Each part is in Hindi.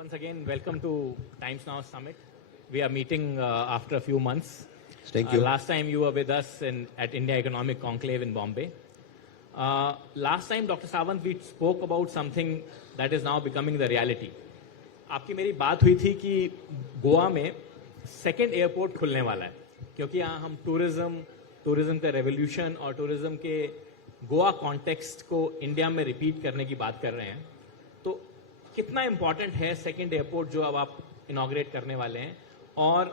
once again, welcome to Times Now Summit. We are meeting after a few months. Thank you. Last time you were with us at India Economic Conclave in Bombay. Last time, Dr. Sawant, we spoke about something that is now becoming the reality. आपकी मेरी बात हुई थी कि गोवा में सेकेंड एयरपोर्ट खुलने वाला है, क्योंकि यहाँ हम टूरिज्म का रेवोल्यूशन और टूरिज्म के गोवा कॉन्टेक्स्ट को इंडिया में रिपीट करने की बात कर रहे हैं. तो कितना इंपॉर्टेंट है सेकेंड एयरपोर्ट जो अब आप इनॉग्रेट करने वाले हैं, और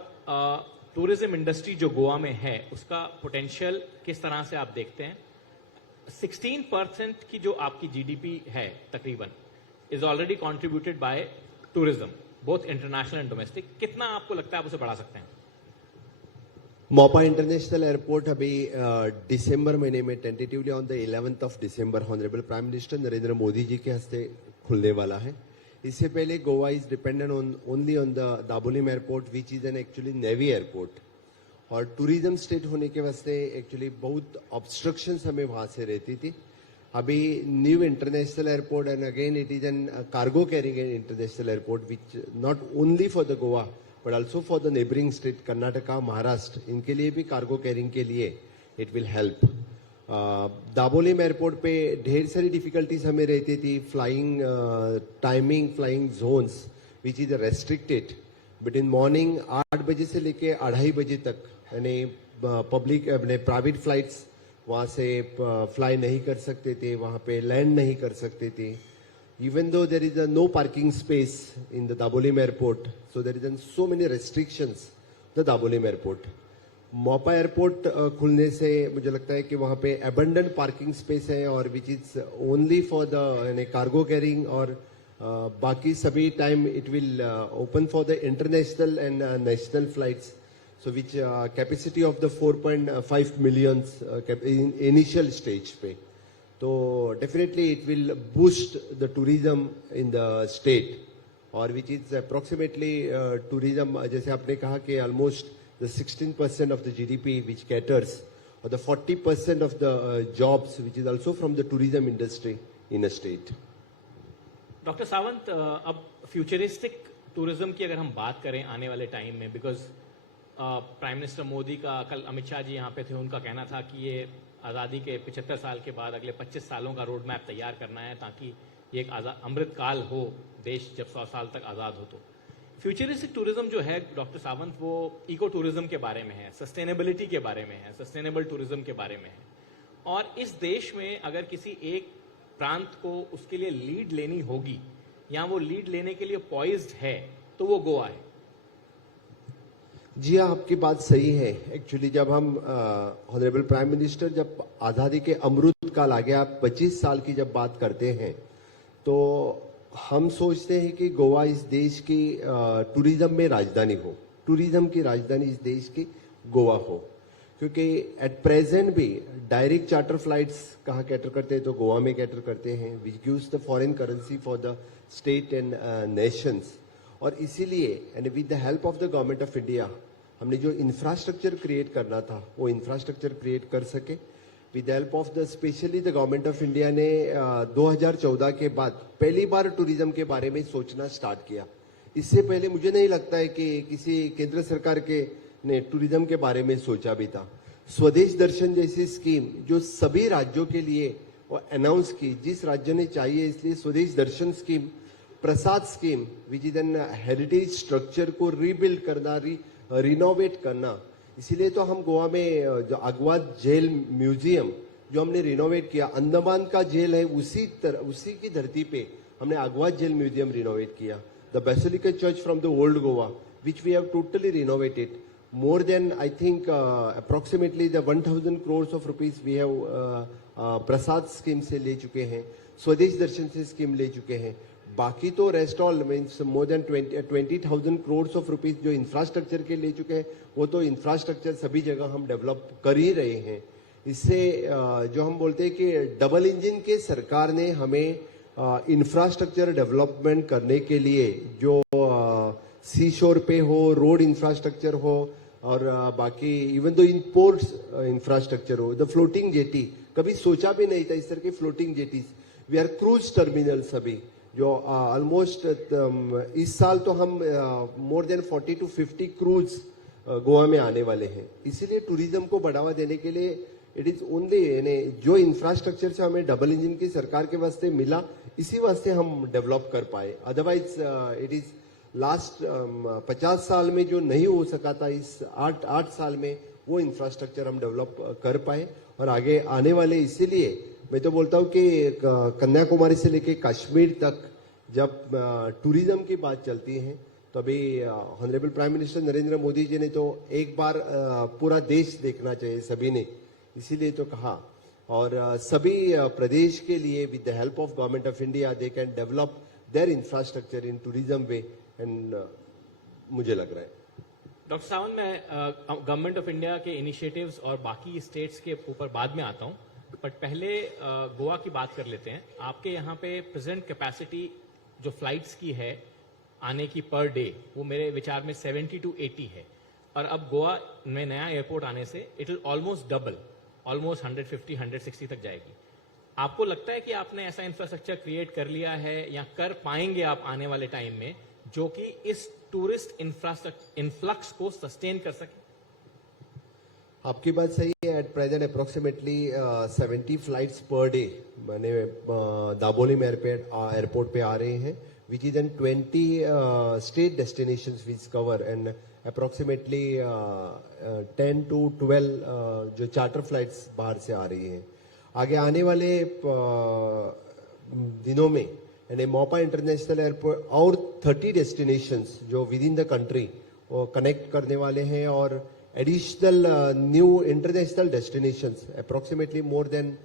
टूरिज्म इंडस्ट्री जो गोवा में है उसका पोटेंशियल किस तरह से आप देखते हैं? 16% की जो आपकी जीडीपी है तकरीबन is already contributed bye tourism, both international and domestic. कितना आपको लगता है आप उसे बढ़ा सकते हैं? मोपा इंटरनेशनल एयरपोर्ट अभी दिसंबर महीने में tentatively on the 11th of December honourable prime minister Narendra Modi ji के हस्ते खुलने वाला है. इससे पहले Goa is dependent only on the Dabolim airport which is an actually navy airport, और टूरिज्म स्टेट होने के वास्ते एक्चुअली बहुत ऑब्स्ट्रक्शंस हमें वहां से रहती थी. अभी new international airport and again it is an cargo carrying international airport which not only for the Goa but also for the neighbouring state Karnataka, Maharashtra, इनके लिए भी कार्गो कैरिंग के लिए it will help. Dabolim airport पे ढेर सारी डिफिकल्टीज हमें रहती थी. Flying timing, flying zones which is restricted between morning 8 बजे से लेके 2:30 बजे तक, यानी पब्लिक अपने प्राइवेट फ्लाइट्स वहाँ से फ्लाई नहीं कर सकते थे, वहाँ पे लैंड नहीं कर सकते थे. Even though there is no parking space in the Dabolim airport, so there is so many restrictions the Dabolim airport. Mopa airport खुलने से मुझे लगता है कि वहाँ पे अबंडेंट पार्किंग स्पेस है, और which is only for the cargo carrying, और बाकी सभी time it will open for the international and national flights. So which capacity of the 4.5 million in initial stage पे, तो definitely it will boost the tourism in the state, और which is approximately tourism जैसे आपने कहा कि almost the 16% of the GDP which caters, or the 40% of the jobs which is also from the tourism industry in a state. Doctor Sawant, अब फ्यूचरिस्टिक टूरिज्म की अगर हम बात करें आने वाले टाइम में, बिकॉज प्राइम मिनिस्टर मोदी का, कल अमित शाह जी यहाँ पे थे, उनका कहना था कि ये आज़ादी के 75 साल के बाद अगले 25 सालों का रोड मैप तैयार करना है ताकि ये एक अमृत काल हो, देश जब 100 साल तक आज़ाद हो. तो फ्यूचरिस्टिक टूरिज्म जो है डॉक्टर सावंत, वो इको टूरिज्म के बारे में है, सस्टेनेबिलिटी के बारे में है, सस्टेनेबल टूरिज्म के बारे में है. और इस देश में अगर किसी एक प्रांत को उसके लिए लीड लेनी होगी या वो लीड लेने के लिए पॉइज्ड है, तो वो गोवा है. जी हाँ, आपकी बात सही है. एक्चुअली जब हम ऑनरेबल प्राइम मिनिस्टर जब आज़ादी के अमृत काल आ गया 25 साल की जब बात करते हैं, तो हम सोचते हैं कि गोवा इस देश की टूरिज्म में राजधानी हो, टूरिज्म की राजधानी इस देश की गोवा हो. क्योंकि एट प्रेजेंट भी डायरेक्ट चार्टर फ्लाइट्स कहाँ कैटर करते हैं, तो गोवा में कैटर करते हैं, which gives the foreign currency for the state and Nations. और इसीलिए and with the help of the government of India हमने जो इंफ्रास्ट्रक्चर क्रिएट करना था वो इंफ्रास्ट्रक्चर क्रिएट कर सके. With the help of the specially the government of India ने 2014 के बाद पहली बार टूरिज्म के बारे में सोचना स्टार्ट किया. इससे पहले मुझे नहीं लगता है कि किसी केंद्र सरकार के ने टूरिज्म के बारे में सोचा भी था. स्वदेश दर्शन जैसी स्कीम जो सभी राज्यों के लिए अनाउंस की, जिस राज्य ने चाहिए, इसलिए Swadesh Darshan scheme, Prasad scheme which is an heritage structure को रीबिल्ड करना, रिनोवेट करना. इसीलिए तो हम गोवा में जो अगवाद जेल म्यूजियम जो हमने रिनोवेट किया, अंडमान का जेल है उसी की धरती पे हमने अगवाद जेल म्यूजियम रिनोवेट किया. The basilica church from the old Goa which we have totally renovated. More than I think approximately the 1,000 crores of rupees we have Prasad scheme से ले चुके हैं, स्वदेश दर्शन से स्कीम ले चुके हैं. बाकी तो rest all means more than 20,000 crores of rupees जो इंफ्रास्ट्रक्चर के ले चुके हैं, वो तो इंफ्रास्ट्रक्चर सभी जगह हम डेवलप कर ही रहे हैं. इससे जो हम बोलते हैं कि डबल इंजन के सरकार ने हमें इंफ्रास्ट्रक्चर डेवलपमेंट करने के लिए जो सी शोर पे हो, रोड इंफ्रास्ट्रक्चर हो, और बाकी इवन दो इन पोर्ट्स इंफ्रास्ट्रक्चर हो, द फ्लोटिंग जेटी, कभी सोचा भी नहीं था इस तरह के floating jetties. We are cruise terminal सभी जो ऑलमोस्ट इस साल तो हम more than 40 to 50 cruise Goa में आने वाले हैं। इसीलिए टूरिज्म को बढ़ावा देने के लिए इट इज ओनली यानी जो इंफ्रास्ट्रक्चर से हमें डबल इंजन की सरकार के वास्ते मिला, इसी वास्ते हम डेवलप कर पाए। अदरवाइज इट इज लास्ट 50 साल में जो नहीं हो सका था, इस 8 साल में वो इंफ्रास्ट्रक्चर हम डेवलप कर पाए और आगे आने वाले। इसीलिए मैं तो बोलता हूं कि कन्याकुमारी से लेके कश्मीर तक जब टूरिज्म की बात चलती है तो अभी honourable prime minister Narendra Modi ji ने तो एक बार पूरा देश देखना चाहिए सभी ने, इसीलिए तो कहा। और सभी प्रदेश के लिए with the help of government of India they can develop their infrastructure in tourism way and मुझे लग रहा है। डॉक्टर सावंत, मैं गवर्नमेंट ऑफ इंडिया के इनिशिएटिव्स और बाकी स्टेट्स के ऊपर बाद में आता हूं, बट पहले गोवा की बात कर लेते हैं। आपके यहाँ पे प्रेजेंट कैपेसिटी जो फ्लाइट्स की है आने की पर डे, वो मेरे विचार में 70 to 80 है, और अब गोवा में नया एयरपोर्ट आने से it will almost double, almost 150-160 तक जाएगी। आपको लगता है कि आपने ऐसा इंफ्रास्ट्रक्चर क्रिएट कर लिया है या कर पाएंगे आप आने वाले टाइम में, जो कि इस टूरिस्ट इन्फ्लक्स को सस्टेन कर सके? आपकी बात सही है। At present approximately 70 flights per day मैंने दाबोलिम एयरपोर्ट पे आ रहे हैं, which is N 20 state destinations which cover and approximately 10 to 12 जो चार्टर फ्लाइट्स बाहर से आ रही हैं। आगे आने वाले दिनों में यानी मोपा इंटरनेशनल एयरपोर्ट और 30 डेस्टिनेशंस जो विद इन द कंट्री वो कनेक्ट करने वाले हैं, और additional new international destinations approximately more than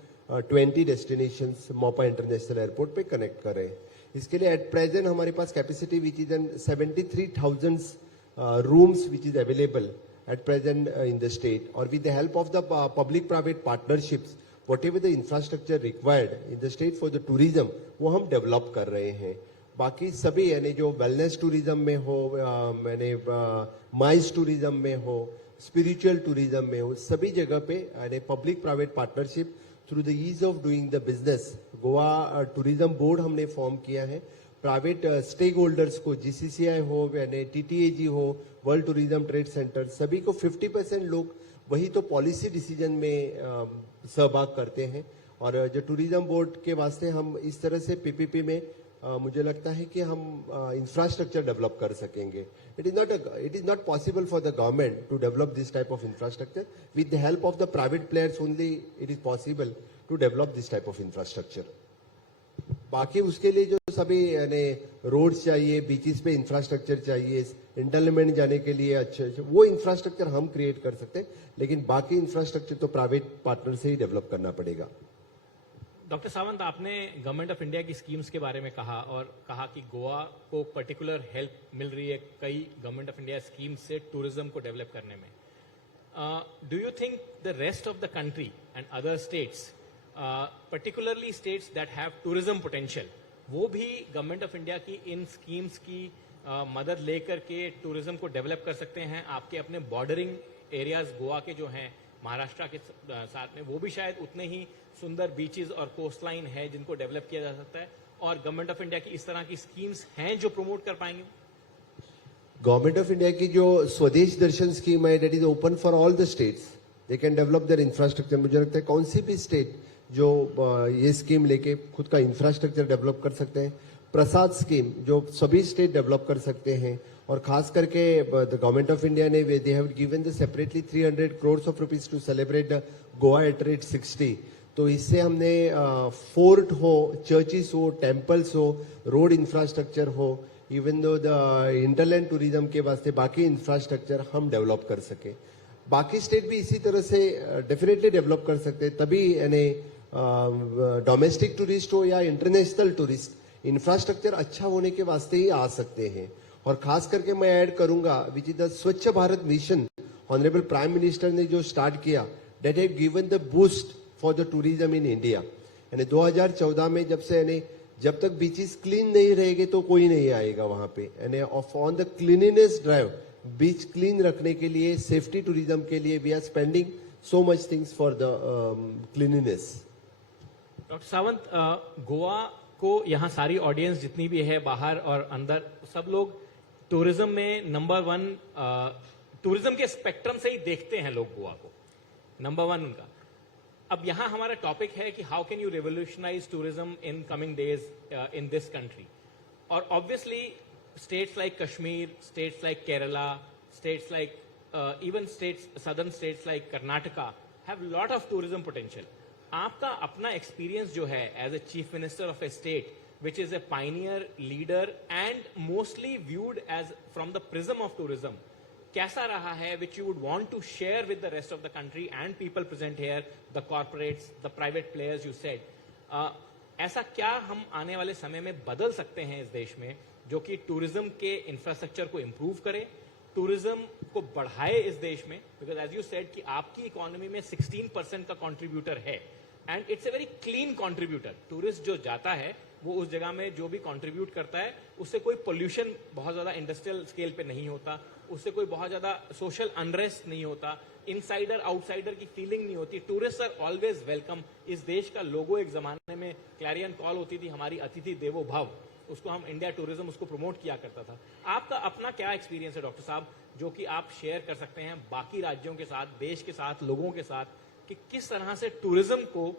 20 destinations Mopa international airport पे कनेक्ट कर रहे हैं। इसके लिए एट प्रेजेंट हमारे पास capacity which is an 73,000 rooms which is available at present in the state, or with the help of the public private partnerships whatever the infrastructure required in the state for the tourism वो हम डेवलप कर रहे हैं। बाकी सभी यानी जो वेलनेस टूरिज्म में हो, मैंने माइस टूरिज्म में हो, स्पिरिचुअल टूरिज्म में हो, सभी जगह पे यानी public private partnership through the ease of doing the business Goa tourism board हमने फॉर्म किया है। प्राइवेट स्टेक होल्डर्स को, जीसीसीआई हो यानी टीटीएजी हो, वर्ल्ड टूरिज्म ट्रेड सेंटर, सभी को 50% लोग वही तो पॉलिसी डिसीजन में सहभाग करते हैं। और जो टूरिज्म बोर्ड के वास्ते हम इस तरह से पीपीपी में मुझे लगता है कि हम इंफ्रास्ट्रक्चर डेवलप कर सकेंगे। It is not possible for the government to develop this type of infrastructure, with the help of the private players only it is possible to develop this type of infrastructure. बाकी उसके लिए जो सभी यानी रोड्स चाहिए, बीचेस पे इंफ्रास्ट्रक्चर चाहिए, इंटरनेट जाने के लिए अच्छे वो इंफ्रास्ट्रक्चर हम क्रिएट कर सकते हैं, लेकिन बाकी इंफ्रास्ट्रक्चर तो प्राइवेट पार्टनर से ही डेवलप करना पड़ेगा। डॉक्टर सावंत, आपने गवर्नमेंट ऑफ इंडिया की स्कीम्स के बारे में कहा और कहा कि गोवा को पर्टिकुलर हेल्प मिल रही है कई गवर्नमेंट ऑफ इंडिया स्कीम्स से टूरिज्म को डेवलप करने में। Do you think the rest of the country and other states, particularly states that have tourism potential, वो भी गवर्नमेंट ऑफ इंडिया की इन स्कीम्स की मदद लेकर के टूरिज्म को डेवलप कर सकते हैं? आपके अपने बॉर्डरिंग एरियाज गोवा के जो हैं महाराष्ट्र के साथ में, वो भी शायद उतने ही सुंदर बीचेस और कोस्ट लाइन है जिनको डेवलप किया जा सकता है, और गवर्नमेंट ऑफ इंडिया की इस तरह की स्कीम्स हैं जो प्रमोट कर पाएंगे? गवर्नमेंट ऑफ इंडिया की जो स्वदेश दर्शन स्कीम है that is open for all the states, they can develop their infrastructure. मुझे लगता है कौन सी भी स्टेट जो ये स्कीम लेके खुद का इंफ्रास्ट्रक्चर डेवलप कर सकते हैं। प्रसाद स्कीम जो सभी स्टेट डेवलप कर सकते हैं, और खास करके द गवर्नमेंट ऑफ इंडिया ने they have given the separately 300 crores of rupees to celebrate Goa at rate 60। तो इससे हमने फोर्ट हो, चर्चिस हो, टेम्पल्स हो, रोड इंफ्रास्ट्रक्चर हो, इवन दो द इंटरलैंड टूरिज्म के वास्ते बाकी इंफ्रास्ट्रक्चर हम डेवलप कर सके। बाकी स्टेट भी इसी तरह से डेफिनेटली डेवलप कर सकते हैं, तभी यानी डोमेस्टिक टूरिस्ट हो या इंटरनेशनल टूरिस्ट, इंफ्रास्ट्रक्चर अच्छा होने के वास्ते ही आ सकते हैं। और खास करके मैं ऐड करूंगा विच इज द स्वच्छ Bharat mission honourable prime minister ने जो स्टार्ट किया, that have given the boost for the tourism in India. यानी 2014 में जब तक बीचेस क्लीन नहीं रहेंगे तो कोई नहीं आएगा वहां पे। यानी on the cleanliness drive, beach clean रखने के लिए, सेफ्टी टूरिज्म के लिए we are spending so much things for the cleanliness. Doctor Sawant, Goa आपको यहाँ सारी ऑडियंस जितनी भी है बाहर और अंदर, सब लोग टूरिज्म में नंबर 1 टूरिज्म के स्पेक्ट्रम से ही देखते हैं लोग गोवा को, नंबर 1 उनका। अब यहाँ हमारा टॉपिक है कि how can you revolutionise tourism in coming days in this country. और obviously states like Kashmir, states like Kerala, states like even states, southern states like Karnataka have lot of tourism potential. आपका अपना experience जो है as a chief minister of a state which is a pioneer, leader and mostly viewed as from the prism of tourism, कैसा रहा है which you would want to share with the rest of the country and people present here, the corporates, the private players you said. ऐसा क्या हम आने वाले समय में बदल सकते हैं इस देश में जो कि टूरिज्म के इंफ्रास्ट्रक्चर को इंप्रूव करे, टूरिज्म को बढ़ाए इस देश में? बिकॉज एज यू सेड कि आपकी इकोनॉमी में 16% का कंट्रीब्यूटर है and it's a very clean contributor. Tourist जो जाता है वो उस जगह में जो भी कंट्रीब्यूट करता है उससे कोई पोल्यूशन बहुत ज्यादा इंडस्ट्रियल स्केल पे नहीं होता, उससे कोई बहुत ज्यादा सोशल अनरेस्ट नहीं होता, इनसाइडर आउटसाइडर की फीलिंग नहीं होती। Tourist are always welcome. इस देश का लोगो एक जमाने में क्लैरियन कॉल होती थी हमारी अतिथि देवो भव, उसको हम इंडिया टूरिज्म उसको प्रमोट किया करता था। आपका अपना क्या एक्सपीरियंस है डॉक्टर साहब जो कि आप शेयर कर सकते हैं बाकी राज्यों के साथ, देश के साथ, लोगों के साथ, कि किस तरह से टूरिज्म को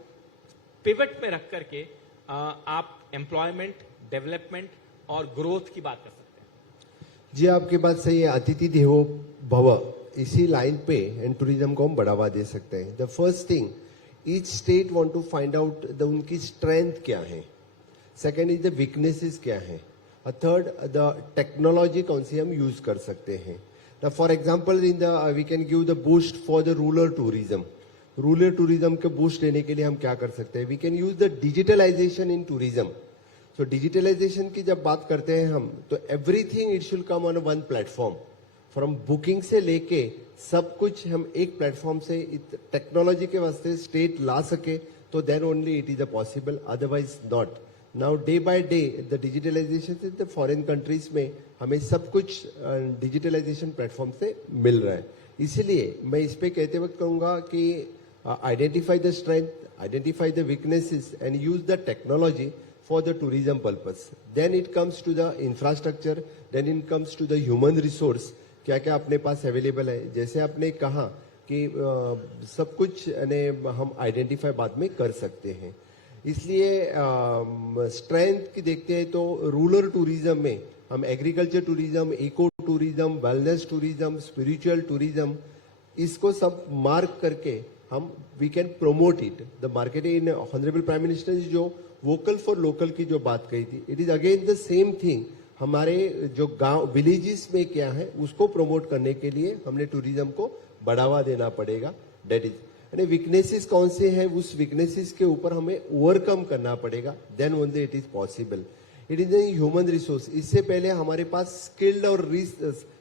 पिवट में रख करके आप एम्प्लॉयमेंट, डेवलपमेंट और ग्रोथ की बात कर सकते हैं? जी, आपकी बात सही है। अतिथि देवो भव इसी लाइन पे एंड टूरिज्म को हम बढ़ावा दे सकते हैं। The first thing, each state want to find out उनकी स्ट्रेंथ क्या है, सेकेंड इज द वीकनेसेस क्या है, और थर्ड द टेक्नोलॉजी कौन सी हम यूज कर सकते हैं। For example in the we can give the boost for the rural tourism. Rural tourism के बूस्ट देने के लिए हम क्या कर सकते हैं? We can use the digitalization in tourism. So digitalization की जब बात करते हैं हम, तो everything it should come on one platform. From booking से लेके सब कुछ हम एक प्लेटफॉर्म से टेक्नोलॉजी के वास्ते स्टेट ला सके तो then only it is a possible, otherwise not. Now day by day the digitalization in the foreign countries में हमें सब कुछ डिजिटलाइजेशन प्लेटफॉर्म से मिल रहा है। इसीलिए मैं इस पे कहते वक्त कहूंगा कि identify the strength, identify the weaknesses and use the technology for the tourism purpose. Then it comes to the infrastructure, then it comes to the human resource, क्या क्या अपने पास अवेलेबल है। जैसे आपने कहा कि सब कुछ हम आइडेंटिफाई बाद में कर सकते हैं। इसलिए स्ट्रेंथ की देखते हैं तो रूरल टूरिज्म में हम agriculture tourism, eco tourism, wellness tourism, spiritual tourism, इसको सब मार्क करके हम we can promote it. The marketing in honourable prime minister जो वोकल फॉर लोकल की जो बात कही थी, it is again the same thing. हमारे जो गांव विलेजेस में क्या है उसको प्रमोट करने के लिए हमने टूरिज्म को बढ़ावा देना पड़ेगा। डेट इज वीकनेसेस कौन से हैं, उस वीकनेसेस के ऊपर हमें ओवरकम करना पड़ेगा, then only it is possible. It is human resource. इससे पहले हमारे पास स्किल्ड और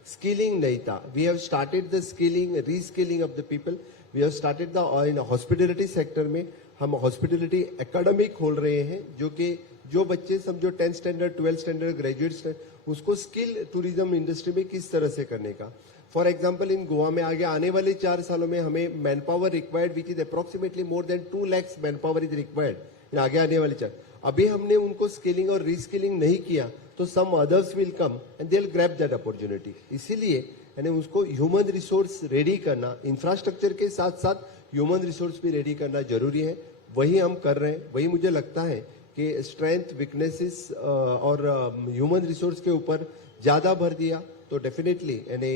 स्किलिंग नहीं था। We have started the skilling, reskilling of the people. We have started the in hospitality sector में हम हॉस्पिटलिटी एकेडमी खोल रहे हैं, जो कि जो बच्चे समझो 10th standard, 12th standard, graduate, उसको स्किल टूरिज्म इंडस्ट्री में किस तरह से करने का। फॉर एग्जांपल इन गोवा में आगे आने वाले 4 सालों में हमें man power required which is approximately more then 2 lakhs man power is required आगे आने वाले 4। अभी हमने उनको स्किलिंग और रीस्किलिंग नहीं किया तो some others will come and they will grab that opportunity. इसीलिए यानी उसको ह्यूमन रिसोर्स रेडी करना, इंफ्रास्ट्रक्चर के साथ साथ ह्यूमन रिसोर्स भी रेडी करना जरूरी है। वही हम कर रहे हैं। वही मुझे लगता है कि स्ट्रेंथ, वीकनेसेस और ह्यूमन रिसोर्स के ऊपर ज्यादा भर दिया तो डेफिनेटली यानी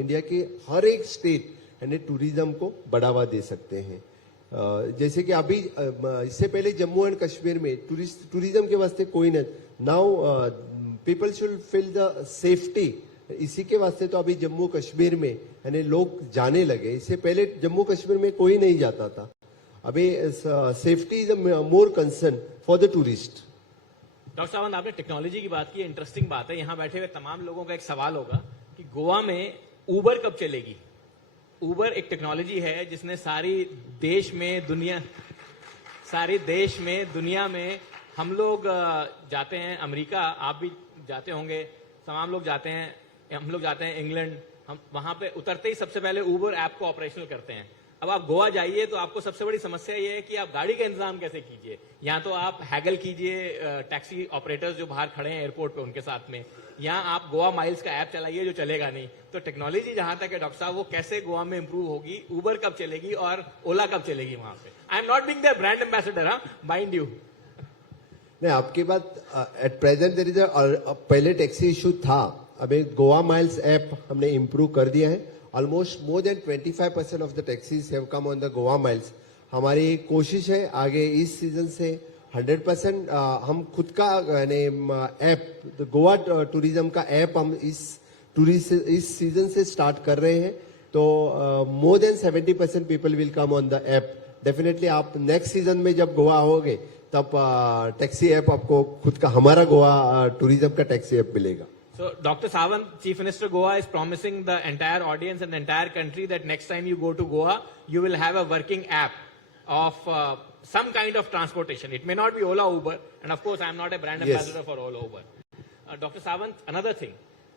इंडिया के हर एक स्टेट यानी टूरिज्म को बढ़ावा दे सकते हैं। जैसे कि अभी इससे पहले जम्मू एंड कश्मीर में टूरिज्म के वास्ते कोई नहीं। Now people should feel the safety, इसी के वास्ते तो अभी जम्मू कश्मीर में यानी लोग जाने लगे। इससे पहले जम्मू कश्मीर में कोई नहीं जाता था। अभी safety is more concern for the tourist. Doctor Sawant, आपने टेक्नोलॉजी की बात की, इंटरेस्टिंग बात है। यहाँ बैठे हुए तमाम लोगों का एक सवाल होगा कि गोवा में उबर कब चलेगी? उबर एक टेक्नोलॉजी है जिसने सारी देश में दुनिया में हम लोग जाते हैं अमेरिका, आप भी जाते होंगे, तमाम लोग जाते हैं, हम लोग जाते हैं इंग्लैंड, हम वहां पे उतरते ही सबसे पहले उबर ऐप को ऑपरेशनल करते हैं। अब आप गोवा जाइए तो आपको सबसे बड़ी समस्या ये है कि आप गाड़ी का इंतजाम कैसे कीजिए। या तो आप हैगल कीजिए टैक्सी ऑपरेटर्स जो बाहर खड़े हैं एयरपोर्ट पे उनके साथ में, या आप गोवा माइल्स का ऐप चलाइए जो चलेगा नहीं। तो टेक्नोलॉजी जहां तक है डॉक्टर साहब, वो कैसे गोवा में इंप्रूव होगी, उबर कब चलेगी और ओला कब चलेगी वहां पे। I am not being their brand ambassador, हाँ, माइंड यू। नहीं, आपकी बात एट प्रेजेंट देयर इज पहले टैक्सी इशू था, अभी गोवा माइल्स ऐप हमने इम्प्रूव कर दिया है। Almost more than 25% of the taxis have come on the Goa miles. हमारी कोशिश है आगे इस सीजन से 100% हम खुद का ऐप गोवा टूरिज्म का ऐप हम इस सीजन से स्टार्ट कर रहे हैं। तो more than 70% people will come on the app. Definitely आप नेक्स्ट सीजन में जब गोवा आओगे तब टैक्सी ऐप आपको खुद का हमारा गोवा टूरिज्म का टैक्सी ऐप मिलेगा। So, Dr. Sawant, Chief Minister Goa, is promising the entire audience and the entire country that next time you go to Goa, you will have a working app of some kind of transportation. It may not be Ola, Uber, and of course, I am not a brand ambassador for Ola, Uber. Dr. Sawant, another thing,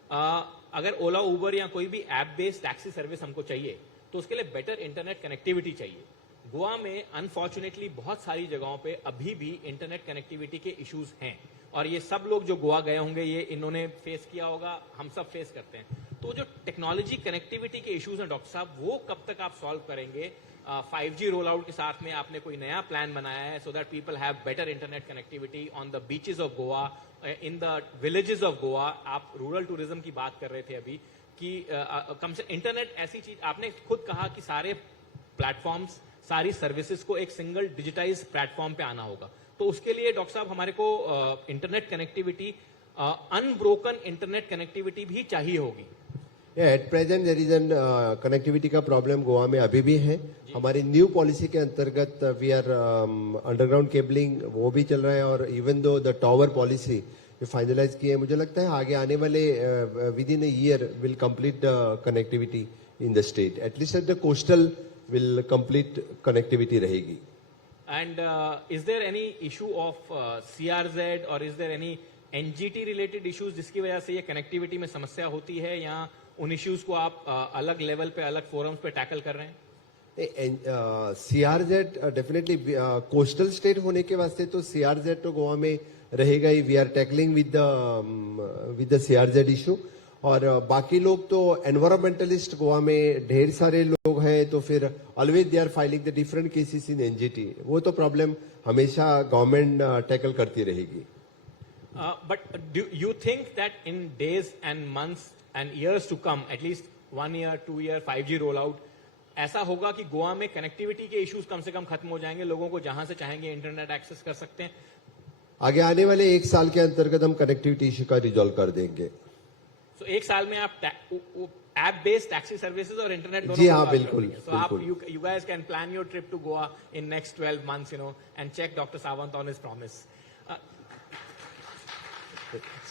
अगर Ola, Uber या कोई भी ऐप बेस्ड टैक्सी सर्विस हमको चाहिए, तो उसके लिए बेटर इंटरनेट कनेक्टिविटी चाहिए। गोवा में अनफॉर्चुनेटली बहुत सारी जगहों पे अभी भी इंटरनेट कनेक्टिविटी के इश्यूज हैं, और ये सब लोग जो गोवा गए होंगे ये इन्होंने फेस किया होगा, हम सब फेस करते हैं। तो जो टेक्नोलॉजी कनेक्टिविटी के इश्यूज हैं डॉक्टर साहब, वो कब तक आप सॉल्व करेंगे? 5G रोल आउट के साथ में आपने कोई नया प्लान बनाया है so that people have better internet connectivity on the beaches of Goa, in the villages of Goa? आप रूरल टूरिज्म की बात कर रहे थे अभी कि कम से इंटरनेट ऐसी चीज, आपने खुद कहा कि सारे प्लेटफॉर्म्स, सारी सर्विसेज को एक सिंगल डिजिटाइज प्लेटफॉर्म पे आना होगा। तो उसके लिए डॉक्टर साहब हमारे को internet connectivity, unbroken internet connectivity भी चाहिए होगी। At present there is an connectivity का प्रॉब्लम गोवा में अभी भी है। हमारी न्यू पॉलिसी के अंतर्गत वी आर अंडरग्राउंड केबलिंग वो भी चल रहा है, और even though the tower policy जो फाइनलाइज की है, मुझे लगता है आगे आने वाले with in a year will complete connectivity in the state, at least at the coastal will complete connectivity रहेगी। And is there any issue of CRZ or is there any NGT related issues जिसकी वजह से ये कनेक्टिविटी में समस्या होती है, या उन इश्यूज को आप अलग लेवल पे, अलग फोरम्स पे टैकल कर रहे हैं? CRZ डेफिनेटली कोस्टल स्टेट होने के वास्ते तो CRZ तो गोवा में रहेगा ही। We are tackling with the CRZ issue, और बाकी लोग तो एनवायरमेंटलिस्ट गोवा में ढेर सारे लोग हैं, तो फिर always they are filing the different cases in NGT। वो तो प्रॉब्लम हमेशा गवर्नमेंट टैकल करती रहेगी। But do you think that in days and months and years to come, at least 1 year 2 year 5G roll out, ऐसा होगा कि गोवा में कनेक्टिविटी के इश्यूज कम से कम खत्म हो जाएंगे, लोगों को जहां से चाहेंगे इंटरनेट एक्सेस कर सकते हैं? आगे आने वाले 1 साल के अंतर्गत हम कनेक्टिविटी इशू का रिजॉल्व कर देंगे। तो 1 साल में आप ऐप बेस्ड टैक्सी सर्विसेज और इंटरनेट दोनों? जी हाँ, बिल्कुल। So आप you guys can plan your trip to Goa in next 12 months, you know, and check Dr. Sawant on his promise.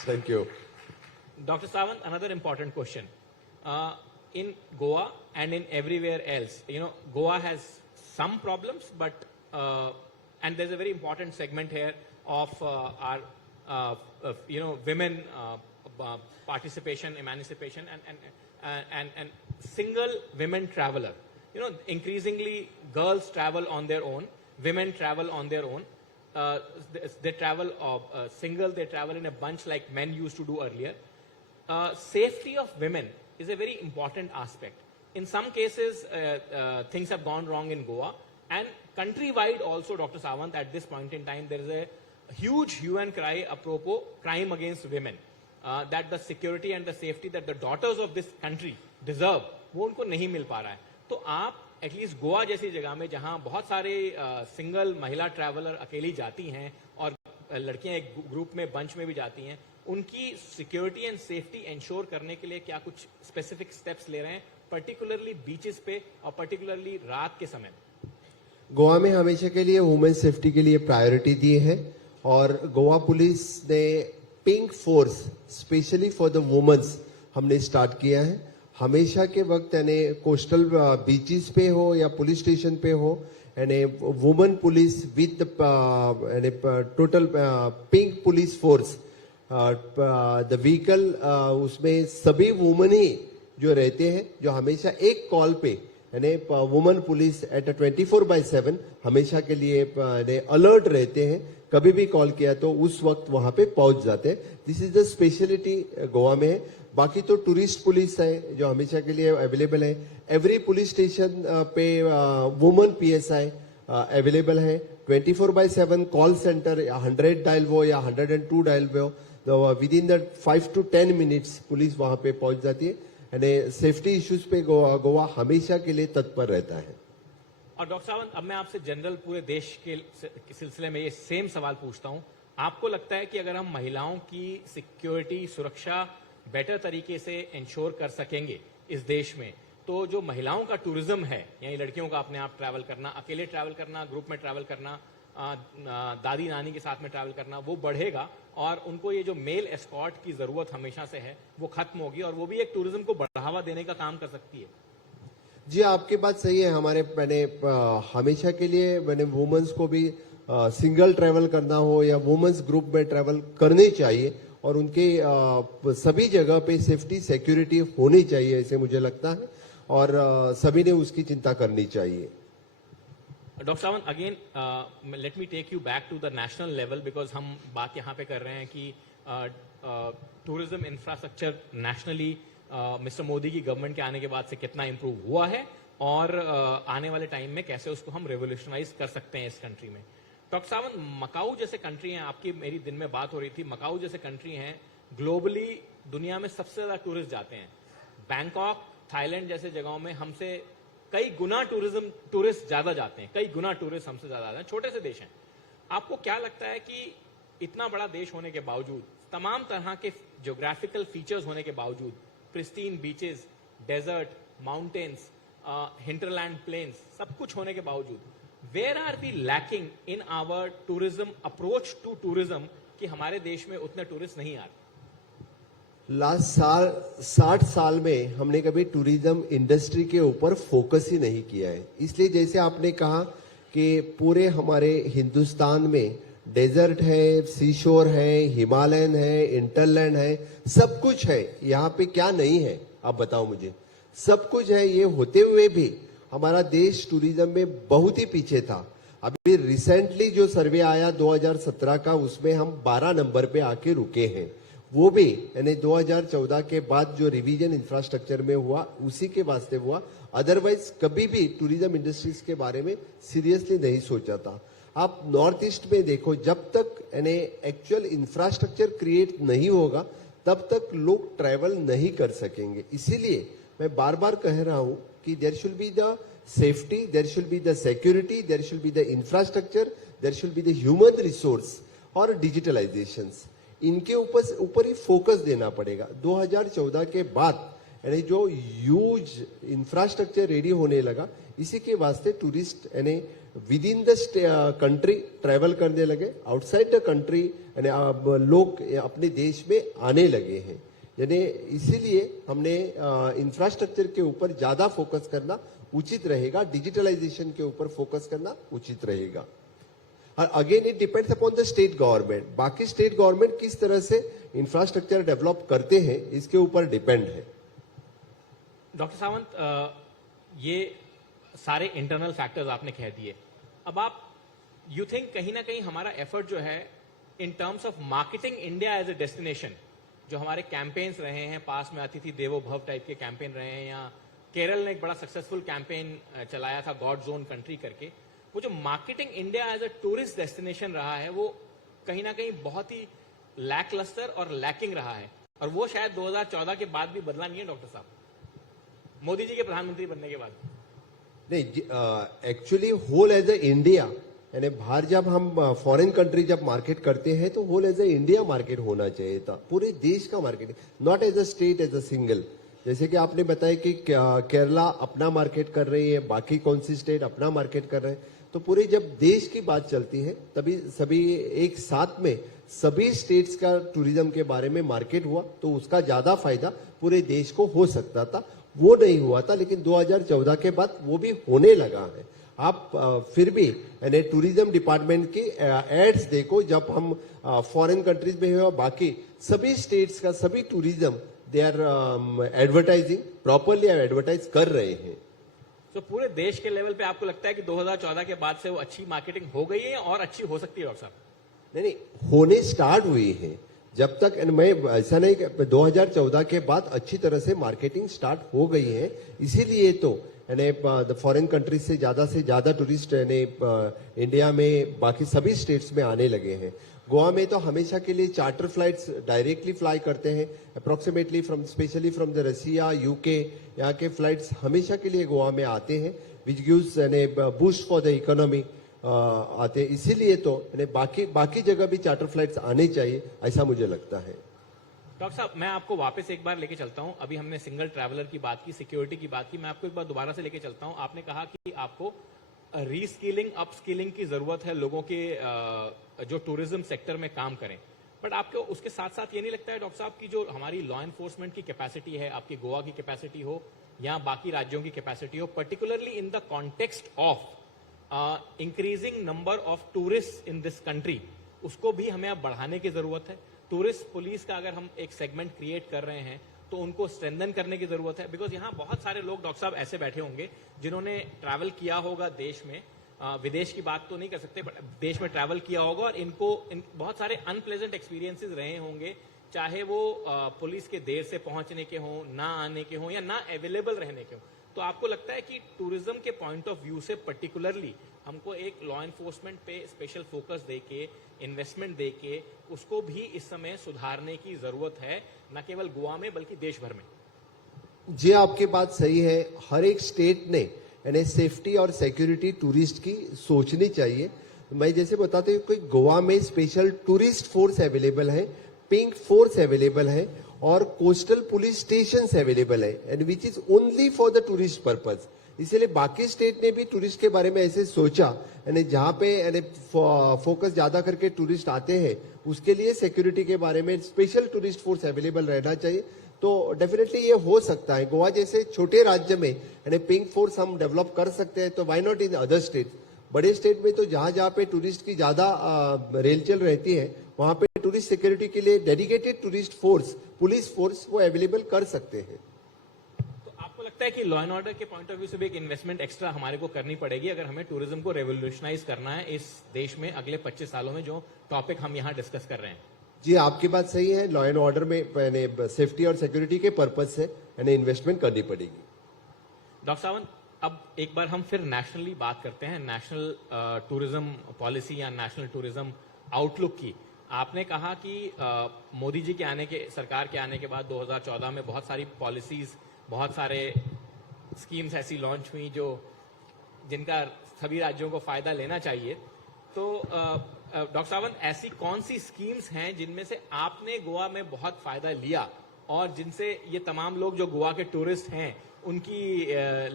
Thank you. Dr. Sawant, another important question. In Goa and in everywhere else, you know, Goa has some problems, but and there's a very important segment here of our you know, women participation, emancipation, and single women traveler. You know, increasingly girls travel on their own, women travel on their own. They travel single, they travel in a bunch like men used to do earlier. Safety of women is a very important aspect. In some cases, things have gone wrong in Goa, and countrywide also, Dr. Sawant, at this point in time, there is a huge hue and cry apropos crime against women. That the security and the safety that the daughters of this country deserve, वो उनको नहीं मिल पा रहा है। तो आप एटलीस्ट गोवा जैसी जगह में जहां बहुत सारे सिंगल महिला ट्रैवलर अकेली जाती हैं और लड़कियां एक ग्रुप में, बंच में भी जाती हैं, उनकी सिक्योरिटी एंड सेफ्टी इंश्योर करने के लिए क्या कुछ स्पेसिफिक स्टेप्स ले रहे हैं, पर्टिकुलरली बीचेस पे और पर्टिकुलरली रात के समय? गोवा में हमेशा के लिए वुमेन सेफ्टी के लिए प्रायोरिटी दी है, और गोवा पुलिस ने pink force specially for the womens हमने स्टार्ट किया है। हमेशा के वक्त यानी कोस्टल बीचेस पे हो या पुलिस स्टेशन पे हो, यानी women police with total pink police force, the vehicle, उसमें सभी वुमेन ही जो रहते हैं, जो हमेशा एक कॉल पे यानी वुमेन पुलिस एट 24/7 हमेशा के लिए अलर्ट रहते हैं, कभी भी कॉल किया तो उस वक्त वहां पे पहुंच जाते हैं। This is the speciality Goa में है। बाकी तो टूरिस्ट पुलिस है जो हमेशा के लिए अवेलेबल है। एवरी पुलिस स्टेशन पे वुमेन PSI अवेलेबल है। 24/7 कॉल सेंटर 100 डायल वो या 102 डायल वो, with in the 5 to 10 minutes police वहां पे पहुंच जाती है। यानी सेफ्टी इश्यूज पे गोवा हमेशा के लिए तत्पर रहता है। और डॉक्टर सावंत, अब मैं आपसे जनरल पूरे देश के सिलसिले में ये सेम सवाल पूछता हूं। आपको लगता है कि अगर हम महिलाओं की सिक्योरिटी, सुरक्षा बेटर तरीके से इंश्योर कर सकेंगे इस देश में, तो जो महिलाओं का टूरिज्म है, यानी लड़कियों का अपने आप ट्रैवल करना, अकेले ट्रैवल करना, ग्रुप में ट्रैवल करना, दादी नानी के साथ में ट्रैवल करना, वो बढ़ेगा और उनको ये जो मेल एस्कॉर्ट की जरूरत हमेशा से है वो खत्म होगी और वो भी एक टूरिज्म को बढ़ावा देने का काम कर सकती है। जी, आपकी बात सही है। मैंने हमेशा के लिए मैंने वुमेन्स को भी सिंगल ट्रैवल करना हो या वुमेन्स ग्रुप में ट्रैवल करने चाहिए और उनके सभी जगह पे सेफ्टी सिक्योरिटी होनी चाहिए, ऐसे मुझे लगता है, और सभी ने उसकी चिंता करनी चाहिए। Doctor Sawant, again let me take you back to the national level, because हम बात यहाँ पे कर रहे हैं कि tourism infrastructure nationally mister Modi की गवर्नमेंट के आने के बाद से कितना इंप्रूव हुआ है और आने वाले टाइम में कैसे उसको हम रेवोल्यूशनाइज कर सकते हैं इस कंट्री में। डॉक्टर सावंत, मकाऊ जैसे कंट्री हैं, आपकी मेरी दिन में बात हो रही थी, मकाऊ जैसे कंट्री हैं, ग्लोबली दुनिया में सबसे ज्यादा टूरिस्ट जाते हैं। बैंकॉक, थाईलैंड जैसे जगहों में हमसे कई गुना टूरिस्ट ज्यादा जाते हैं, कई गुना टूरिस्ट हमसे ज्यादा आते हैं। छोटे से देश हैं। आपको क्या लगता है कि इतना बड़ा देश होने के बावजूद, तमाम तरह के ज्योग्राफिकल फीचर्स होने के बावजूद, pristine beaches, desert, mountains, hinterland plains, सब कुछ होने के बावजूद, where are we lacking in our tourism approach to tourism कि हमारे देश में उतने टूरिस्ट नहीं आ रहे? लास्ट 60 साल में हमने कभी टूरिज्म इंडस्ट्री के ऊपर फोकस ही नहीं किया है। इसलिए जैसे आपने कहा कि पूरे हमारे हिंदुस्तान में डेजर्ट है, सीशोर है, हिमालयन है, इंटरलैंड है, सब कुछ है। यहाँ पे क्या नहीं है आप बताओ मुझे? सब कुछ है। ये होते हुए भी हमारा देश टूरिज्म में बहुत ही पीछे था। अभी रिसेंटली जो सर्वे आया 2017 का, उसमें हम 12 नंबर पे आके रुके हैं। वो भी यानी 2014 के बाद जो रिवीजन इंफ्रास्ट्रक्चर में हुआ उसी के वास्ते हुआ। अदरवाइज कभी भी टूरिज्म इंडस्ट्रीज के बारे में सीरियसली नहीं सोचा था। आप नॉर्थ ईस्ट में देखो, जब तक यानी एक्चुअल इंफ्रास्ट्रक्चर क्रिएट नहीं होगा तब तक लोग ट्रैवल नहीं कर सकेंगे। इसीलिए मैं बार बार कह रहा हूं कि there should be the safety, there should be the security, there should be the infrastructure, there should be the human resource और डिजिटलाइजेशन। इनके ऊपर ही फोकस देना पड़ेगा। 2014 के बाद यानी जो ह्यूज इंफ्रास्ट्रक्चर रेडी होने लगा, इसी के वास्ते टूरिस्ट यानी with in the country travel करने लगे, आउटसाइड द कंट्री यानी लोग अपने देश में आने लगे हैं। यानी इसीलिए हमने इंफ्रास्ट्रक्चर के ऊपर ज्यादा फोकस करना उचित रहेगा, डिजिटलाइजेशन के ऊपर फोकस करना उचित रहेगा। Again it depends upon the state government. बाकी स्टेट गवर्नमेंट किस तरह से इंफ्रास्ट्रक्चर डेवलप करते हैं इसके ऊपर डिपेंड है। डॉक्टर सावंत, ये सारे इंटरनल फैक्टर्स आपने कह दिए। अब आप यू थिंक कहीं ना कहीं हमारा एफर्ट जो है in terms of marketing India as a destination, जो हमारे कैंपेन्स रहे हैं, पास में आती थी देवो भव टाइप के कैंपेन रहे हैं, या केरल ने एक बड़ा सक्सेसफुल कैंपेन चलाया था गॉड जोन कंट्री करके, वो जो marketing India as a tourist destination रहा है वो कहीं ना कहीं बहुत ही लैकलस्टर और लैकिंग रहा है, और वो शायद 2014 के बाद भी बदला नहीं है डॉक्टर साहब, मोदी जी के प्रधानमंत्री बनने के बाद। नहीं, actually whole as a India, यानी बाहर जब हम फॉरेन कंट्री जब मार्केट करते हैं तो whole as a India market होना चाहिए था, पूरे देश का market, not as a state, as a single. जैसे कि आपने बताया कि केरला अपना मार्केट कर रही है, बाकी कौन सी स्टेट अपना मार्केट कर रहे हैं, तो पूरे जब देश की बात चलती है तभी सभी एक साथ में सभी स्टेट्स का टूरिज्म के बारे में मार्केट हुआ तो उसका ज्यादा फायदा पूरे देश को हो सकता था। वो नहीं हुआ था, लेकिन 2014 के बाद वो भी होने लगा है। आप फिर भी यानी टूरिज्म डिपार्टमेंट की एड्स देखो, जब हम फॉरेन कंट्रीज में हो, बाकी सभी स्टेट्स का सभी tourism they are advertising properly, advertise कर रहे हैं। तो पूरे देश के लेवल पे आपको लगता है कि 2014 के बाद से वो अच्छी मार्केटिंग हो गई है और अच्छी हो सकती है डॉक्टर साहब? नहीं नहीं, होने स्टार्ट हुई है। जब तक मैं ऐसा नहीं, 2014 के बाद अच्छी तरह से मार्केटिंग स्टार्ट हो गई है, इसीलिए तो यानी फॉरेन कंट्रीज से ज्यादा टूरिस्ट यानी इंडिया में बाकी सभी स्टेट्स में आने लगे हैं। गोवा में तो हमेशा के लिए चार्टर फ्लाइट्स डायरेक्टली फ्लाई करते हैं, approximately specially from the Russia, UK, यहाँ के फ्लाइट्स हमेशा के लिए गोवा में आते हैं, विच गिव्स यानी बूस्ट फॉर द इकोनॉमी आते हैं। इसीलिए तो बाकी जगह भी चार्टर फ्लाइट्स आने चाहिए, ऐसा मुझे लगता है। डॉक्टर साहब, मैं आपको वापस एक बार लेके चलता हूं। अभी हमने सिंगल ट्रैवलर की बात की, सिक्योरिटी की बात की, मैं आपको एक बार दोबारा से लेके चलता हूं। आपने कहा कि आपको रीस्किलिंग, अपस्किलिंग की जरूरत है लोगों के जो टूरिज्म सेक्टर में काम करें, बट आपको उसके साथ साथ ये नहीं लगता है डॉक्टर साहब की जो हमारी लॉ एनफोर्समेंट की कैपेसिटी है, आपकी गोवा की कैपेसिटी हो या बाकी राज्यों की कैपेसिटी हो, particularly in the context of increasing number of tourist in this country, उसको भी हमें अब बढ़ाने की जरूरत है? टूरिस्ट पुलिस का अगर हम एक सेगमेंट क्रिएट कर रहे हैं तो उनको स्ट्रेंथन करने की जरूरत है, बिकॉज यहाँ बहुत सारे लोग डॉक्टर साहब ऐसे बैठे होंगे जिन्होंने ट्रैवल किया होगा देश में, विदेश की बात तो नहीं कर सकते, बट देश में ट्रैवल किया होगा और इनको बहुत सारे अनप्लेजेंट एक्सपीरियंसेस रहे होंगे, चाहे वो पुलिस के देर से पहुंचने के हों, ना आने के हों या ना अवेलेबल रहने के हों। तो आपको लगता है कि टूरिज्म के पॉइंट ऑफ व्यू से पर्टिकुलरली हमको एक लॉ एनफोर्समेंट पे स्पेशल फोकस देके, इन्वेस्टमेंट देके उसको भी इस समय सुधारने की जरूरत है, न केवल गोवा में बल्कि देश भर में? जी, आपकी बात सही है। हर एक स्टेट ने यानी सेफ्टी और सिक्योरिटी टूरिस्ट की सोचनी चाहिए। मैं जैसे बताते हूँ कि गोवा में स्पेशल टूरिस्ट फोर्स अवेलेबल है, पिंक फोर्स अवेलेबल है और कोस्टल पुलिस स्टेशन अवेलेबल है, and which is only for the tourist purpose. इसलिए बाकी स्टेट ने भी टूरिस्ट के बारे में ऐसे सोचा, यानी जहाँ पे यानी फोकस ज्यादा करके टूरिस्ट आते हैं उसके लिए सिक्योरिटी के बारे में स्पेशल टूरिस्ट फोर्स अवेलेबल रहना चाहिए। तो डेफिनेटली ये हो सकता है। गोवा जैसे छोटे राज्य में यानी पिंक फोर्स हम डेवलप कर सकते हैं, तो why not in other state? बड़े स्टेट में तो जहां पे टूरिस्ट की ज्यादा रेलचल रहती है वहां पे टूरिस्ट सिक्योरिटी के लिए dedicated tourist force, police force वो अवेलेबल कर सकते हैं। तो आपको लगता है कि लॉ एंड ऑर्डर के पॉइंट ऑफ व्यू से भी एक इन्वेस्टमेंट एक्स्ट्रा हमारे को करनी पड़ेगी अगर हमें टूरिज्म को रेवोल्यूशनाइज करना है इस देश में अगले 25 सालों में, जो टॉपिक हम यहाँ डिस्कस कर रहे हैं? जी, आपकी बात सही है। लॉ एंड ऑर्डर में सेफ्टी और सिक्योरिटी के पर्पज से यानी इन्वेस्टमेंट करनी पड़ेगी। डॉक्टर सावंत, अब एक बार हम फिर नेशनली बात करते हैं, नेशनल टूरिज्म पॉलिसी या नेशनल टूरिज्म आउटलुक की। आपने कहा कि मोदी जी के सरकार के आने के बाद 2014 में बहुत सारी पॉलिसीज, बहुत सारे स्कीम्स ऐसी लॉन्च हुई जिनका सभी राज्यों को फायदा लेना चाहिए। तो डॉक्टर सावंत, ऐसी कौन सी स्कीम्स हैं जिनमें से आपने गोवा में बहुत फायदा लिया और जिनसे ये तमाम लोग जो गोवा के टूरिस्ट हैं उनकी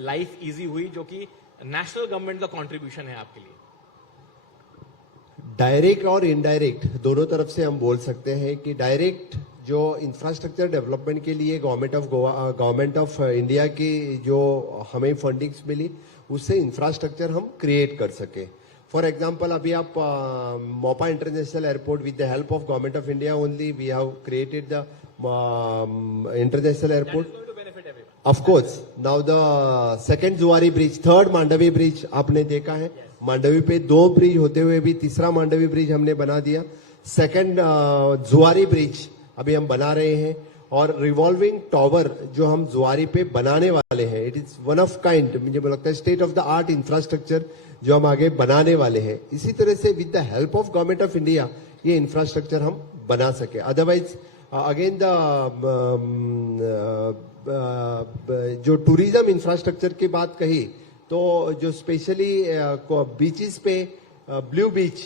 लाइफ इजी हुई, जो कि नेशनल गवर्नमेंट का कंट्रीब्यूशन है आपके लिए? डायरेक्ट और इनडायरेक्ट दोनों तरफ से हम बोल सकते हैं कि डायरेक्ट जो इंफ्रास्ट्रक्चर डेवलपमेंट के लिए गवर्नमेंट ऑफ इंडिया की जो हमें फंडिंग्स मिली, उससे इंफ्रास्ट्रक्चर हम क्रिएट कर सके। फॉर एग्जाम्पल, अभी आप Mopa international airport, with the help of government of India only we have created the international airport. Of course, now the second Zuari bridge, third Mandovi bridge आपने देखा है। मांडवी पे 2 ब्रिज होते हुए भी तीसरा मांडवी ब्रिज हमने बना दिया। सेकंड जुआरी ब्रिज अभी हम बना रहे हैं, और रिवॉल्विंग टावर जो हम जुआरी पे बनाने वाले हैं, it is one of kind, मुझे लगता है state of the art infrastructure जो हम आगे बनाने वाले हैं। इसी तरह से with the help of government of India ये इंफ्रास्ट्रक्चर हम बना सके। अदरवाइज अगेन जो टूरिज्म इंफ्रास्ट्रक्चर की बात कही, तो जो स्पेशली बीचेस पे ब्लू बीच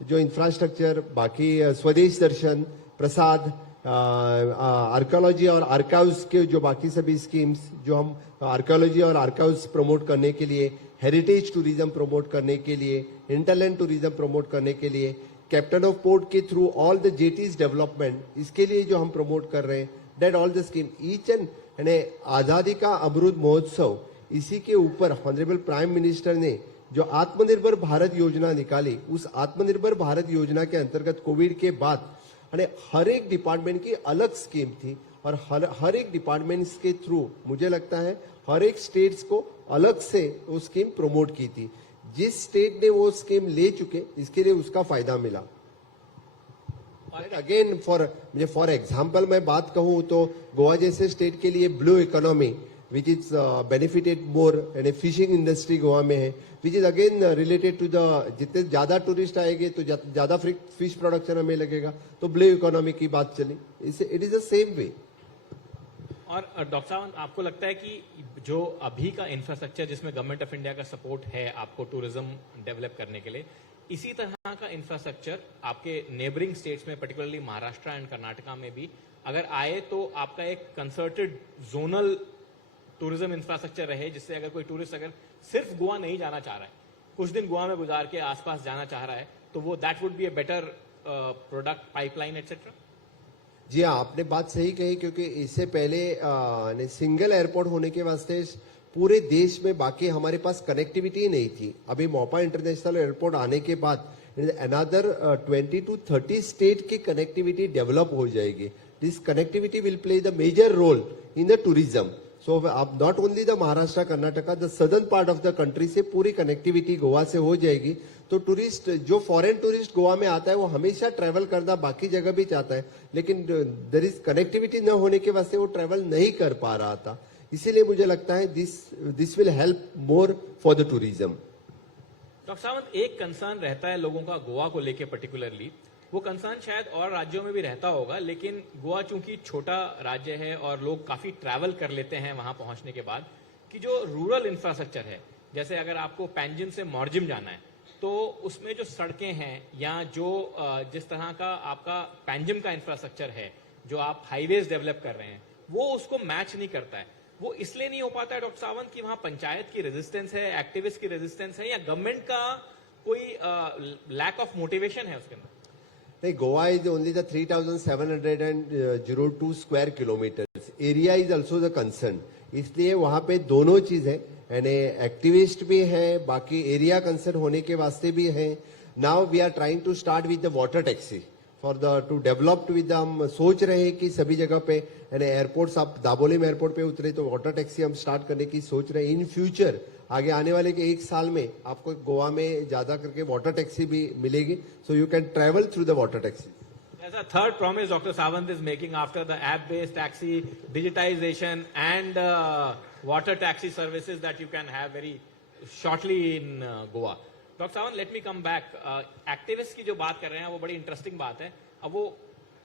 जो इंफ्रास्ट्रक्चर, बाकी स्वदेश दर्शन, प्रसाद, आर्कियोलॉजी और आर्काइव्स के जो बाकी सभी स्कीम्स जो हम आर्कियोलॉजी और आर्काइव्स प्रमोट करने के लिए, हेरिटेज टूरिज्म प्रमोट करने के लिए, इंटरलैंड टूरिज्म प्रमोट करने के लिए, कैप्टन ऑफ पोर्ट के थ्रू ऑल द जेटीज डेवलपमेंट, इसके लिए जो हम प्रमोट कर रहे हैं, that all the scheme each and यानी आजादी का अमृत महोत्सव, इसी के ऊपर ऑनरेबल प्राइम मिनिस्टर ने जो आत्मनिर्भर भारत योजना निकाली, उस आत्मनिर्भर भारत योजना के अंतर्गत कोविड के बाद हर एक डिपार्टमेंट की अलग स्कीम थी और हर एक डिपार्टमेंट्स के थ्रू मुझे लगता है हर एक स्टेट्स को अलग से वो स्कीम प्रमोट की थी। जिस स्टेट ने वो स्कीम ले चुके इसके लिए उसका फायदा मिला। अगेन फॉर एग्जाम्पल मैं बात कहूं तो गोवा जैसे स्टेट के लिए blue economy which is benefited more यानी फिशिंग इंडस्ट्री गोवा में है, which is again related to the जितने ज्यादा टूरिस्ट आएंगे तो ज्यादा फिश प्रोडक्शन हमें लगेगा, तो ब्लू इकोनॉमी की बात चली। It is the same way. और डॉक्टर साहब, आपको लगता है कि जो अभी का इंफ्रास्ट्रक्चर जिसमें गवर्नमेंट ऑफ इंडिया का सपोर्ट है आपको टूरिज्म डेवलप करने के लिए, इसी तरह का इंफ्रास्ट्रक्चर आपके नेबरिंग स्टेट्स में पर्टिकुलरली महाराष्ट्र एंड कर्नाटका में भी अगर आए तो आपका एक कंसर्टेड जोनल टूरिज्म इंफ्रास्ट्रक्चर रहे, जिससे अगर कोई टूरिस्ट अगर सिर्फ गोवा नहीं जाना चाह रहा है, कुछ दिन गोवा में गुजार के आसपास जाना चाह रहा है, तो वो that would be a better product pipeline etcetera. जी हाँ, आपने बात सही कही, क्योंकि इससे पहले सिंगल एयरपोर्ट होने के वास्ते पूरे देश में बाकी हमारे पास कनेक्टिविटी ही नहीं थी। अभी मोपा इंटरनेशनल एयरपोर्ट आने के बाद अनदर 20 to 30 स्टेट की कनेक्टिविटी डेवलप हो जाएगी। This connectivity will play the major role in the tourism. So अब not only the Maharashtra Karnataka, the southern part of the country से पूरी कनेक्टिविटी गोवा से हो जाएगी। तो टूरिस्ट जो फॉरेन टूरिस्ट गोवा में आता है वो हमेशा ट्रैवल करना बाकी जगह भी चाहता है, लेकिन देयर इज कनेक्टिविटी न होने के वास्ते वो ट्रैवल नहीं कर पा रहा था। इसीलिए मुझे लगता है this will help more for the tourism. Doctor Sawant, एक कंसर्न रहता है लोगों का गोवा को लेके पर्टिकुलरली, वो कंसर्न शायद और राज्यों में भी रहता होगा, लेकिन गोवा चूंकि छोटा राज्य है और लोग काफी ट्रैवल कर लेते हैं वहां पहुंचने के बाद, कि जो रूरल इंफ्रास्ट्रक्चर है, जैसे अगर आपको पैंजिम से मॉर्जिम जाना है तो उसमें जो सड़कें हैं या जो जिस तरह का आपका पैंजिम का इंफ्रास्ट्रक्चर है, जो आप हाईवेज डेवलप कर रहे हैं, वो उसको मैच नहीं करता है। वो इसलिए नहीं हो पाता है डॉक्टर सावंत कि वहां पंचायत की रेजिस्टेंस है, एक्टिविस्ट की रेजिस्टेंस है, या गवर्नमेंट का कोई लैक ऑफ मोटिवेशन है उसके अंदर? नहीं, Goa is only the 3,702 square kilometres. Area is also the concern, इसलिए वहां पे दोनों चीज है, यानी एक्टिविस्ट भी है, बाकी एरिया कंसर्न होने के वास्ते भी है। Now we are trying to start with the water taxi for the to develop with, हम सोच रहे हैं कि सभी जगह पे यानी एयरपोर्ट्स, आप दाबोली में एयरपोर्ट पे उतरे तो वाटर टैक्सी हम स्टार्ट करने की सोच रहे हैं। इन फ्यूचर आगे आने वाले के 1 साल में आपको गोवा में ज्यादा करके वाटर टैक्सी भी मिलेगी, so you can travel through the water taxi. There's a third promise Dr. Sawant is making after the app-based taxi, digitization and water taxi services that you can have very shortly in Goa. Dr. Sawant, let me come back. Activists की जो बात कर रहे हैं वो बड़ी इंटरेस्टिंग बात है। अब वो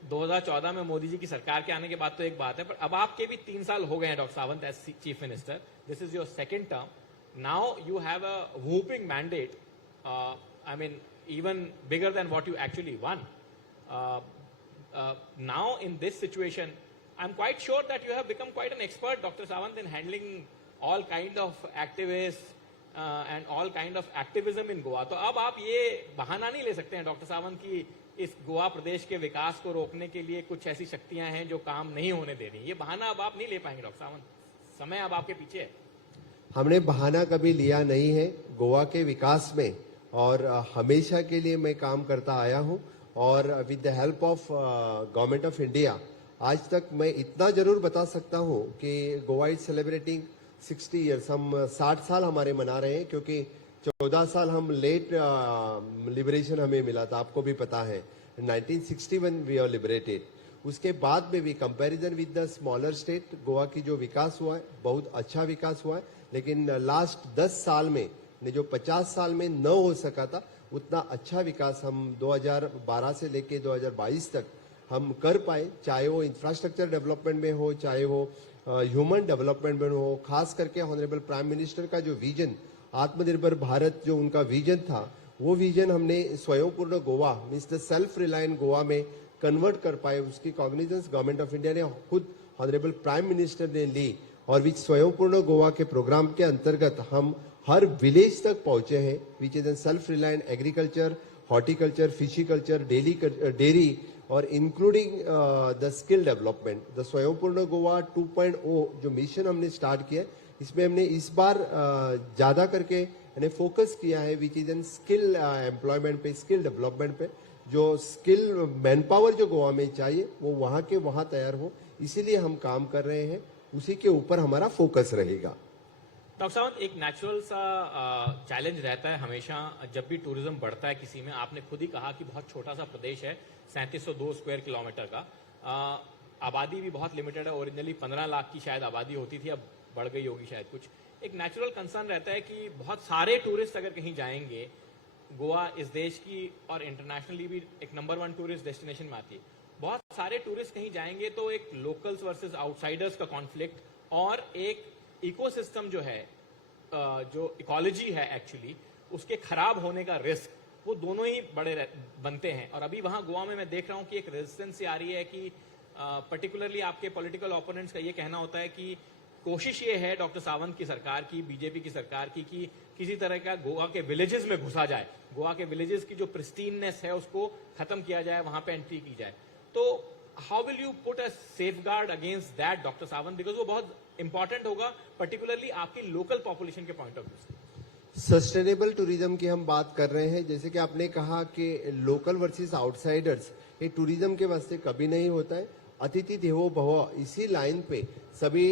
2014 में मोदी जी की सरकार के आने के बाद तो एक बात है, पर अब आपके भी 3 साल हो गए हैं doctor Sawant as chief minister. This is your second term. Now you have a whooping mandate, I mean even bigger than what you actually won. Now in this situation, I'm quite sure that you have become quite an expert, Dr. Sawant, in handling all kind of activists and all kind of activism in Goa. तो अब आप ये बहाना नहीं ले सकते हैं डॉक्टर सावंत की इस गोवा प्रदेश के विकास को रोकने के लिए कुछ ऐसी शक्तियां हैं जो काम नहीं होने दे रही। ये बहाना अब आप नहीं ले पाएंगे डॉक्टर सावंत, समय अब आपके पीछे है। हमने बहाना कभी लिया नहीं है गोवा के विकास में, और हमेशा के लिए मैं काम करता आया हूं, और with the help of government of India आज तक मैं इतना जरूर बता सकता हूं कि गोवा इज सेलिब्रेटिंग 60 ईयर्स। हम 60 साल हमारे मना रहे हैं, क्योंकि 14 साल हम लेट लिबरेशन हमें मिला था, आपको भी पता है 1961 वी आर लिबरेटेड। उसके बाद में भी comparison with the smaller state Goa की जो विकास हुआ है बहुत अच्छा विकास हुआ है, लेकिन लास्ट 10 साल में जो 50 साल में न हो सका था उतना अच्छा विकास हम 2012 से लेके 2022 तक हम कर पाए, चाहे वो इंफ्रास्ट्रक्चर डेवलपमेंट में हो, चाहे वो ह्यूमन डेवलपमेंट में हो। खास करके ऑनरेबल प्राइम मिनिस्टर का जो विजन, आत्मनिर्भर भारत जो उनका विजन था, वो विजन हमने स्वयंपूर्ण Goa means the self reliant Goa में कन्वर्ट कर पाए। उसकी कॉग्निजेंस गवर्नमेंट ऑफ इंडिया ने खुद ऑनरेबल प्राइम मिनिस्टर ने ली, और विच स्वयंपूर्ण गोवा के प्रोग्राम के अंतर्गत हम हर विलेज तक पहुंचे हैं, which is self reliant agriculture, horticulture, fishculture, dairy और including the skill development. The Swayampurna Goa 2.0 जो मिशन हमने स्टार्ट किया, इसमें हमने इस बार ज्यादा करके यानी फोकस किया है which is N skill employment पे, स्किल डेवलपमेंट पे। जो स्किल मैन पावर जो गोवा में चाहिए वो वहां के वहां तैयार हो, इसीलिए हम काम कर रहे हैं, उसी के ऊपर हमारा फोकस रहेगा। डॉक्टर सावंत, एक नेचुरल सा चैलेंज रहता है हमेशा जब भी टूरिज्म बढ़ता है किसी में। आपने खुद ही कहा कि बहुत छोटा सा प्रदेश है, 3702 स्क्वायर किलोमीटर का, आबादी भी बहुत लिमिटेड है। ओरिजिनली 15 लाख की शायद आबादी होती थी, अब बढ़ गई होगी शायद कुछ। एक नेचुरल कंसर्न रहता है कि बहुत सारे टूरिस्ट अगर कहीं जाएंगे, गोवा इस देश की और इंटरनेशनली भी एक नंबर 1 टूरिस्ट डेस्टिनेशन में आती है, बहुत सारे टूरिस्ट कहीं जाएंगे तो एक लोकल्स वर्सेस आउटसाइडर्स का कॉन्फ्लिक्ट और एक इकोसिस्टम जो है, जो इकोलॉजी है एक्चुअली, उसके खराब होने का रिस्क, वो दोनों ही बड़े बनते हैं। और अभी वहां गोवा में मैं देख रहा हूं कि एक रेजिस्टेंस से आ रही है कि पर्टिकुलरली आपके पॉलिटिकल ओपोनेंट्स का ये कहना होता है कि कोशिश ये है डॉक्टर सावंत की सरकार की, बीजेपी की सरकार की, कि किसी तरह का गोवा के विलेजेस में घुसा जाए, गोवा के विलेजेस की जो प्रिस्टीननेस है उसको खत्म किया जाए, वहां पे एंट्री की जाए। तो how will you put a safeguard against that doctor Sawant, because वो बहुत इंपॉर्टेंट होगा पर्टिकुलरली आपकी लोकल पॉपुलेशन के पॉइंट ऑफ व्यू से। सस्टेनेबल टूरिज्म की हम बात कर रहे हैं, जैसे कि आपने कहा कि लोकल वर्सेस आउटसाइडर्स, ये टूरिज्म के वास्ते कभी नहीं होता है। अतिथि देवो भव, इसी लाइन पे सभी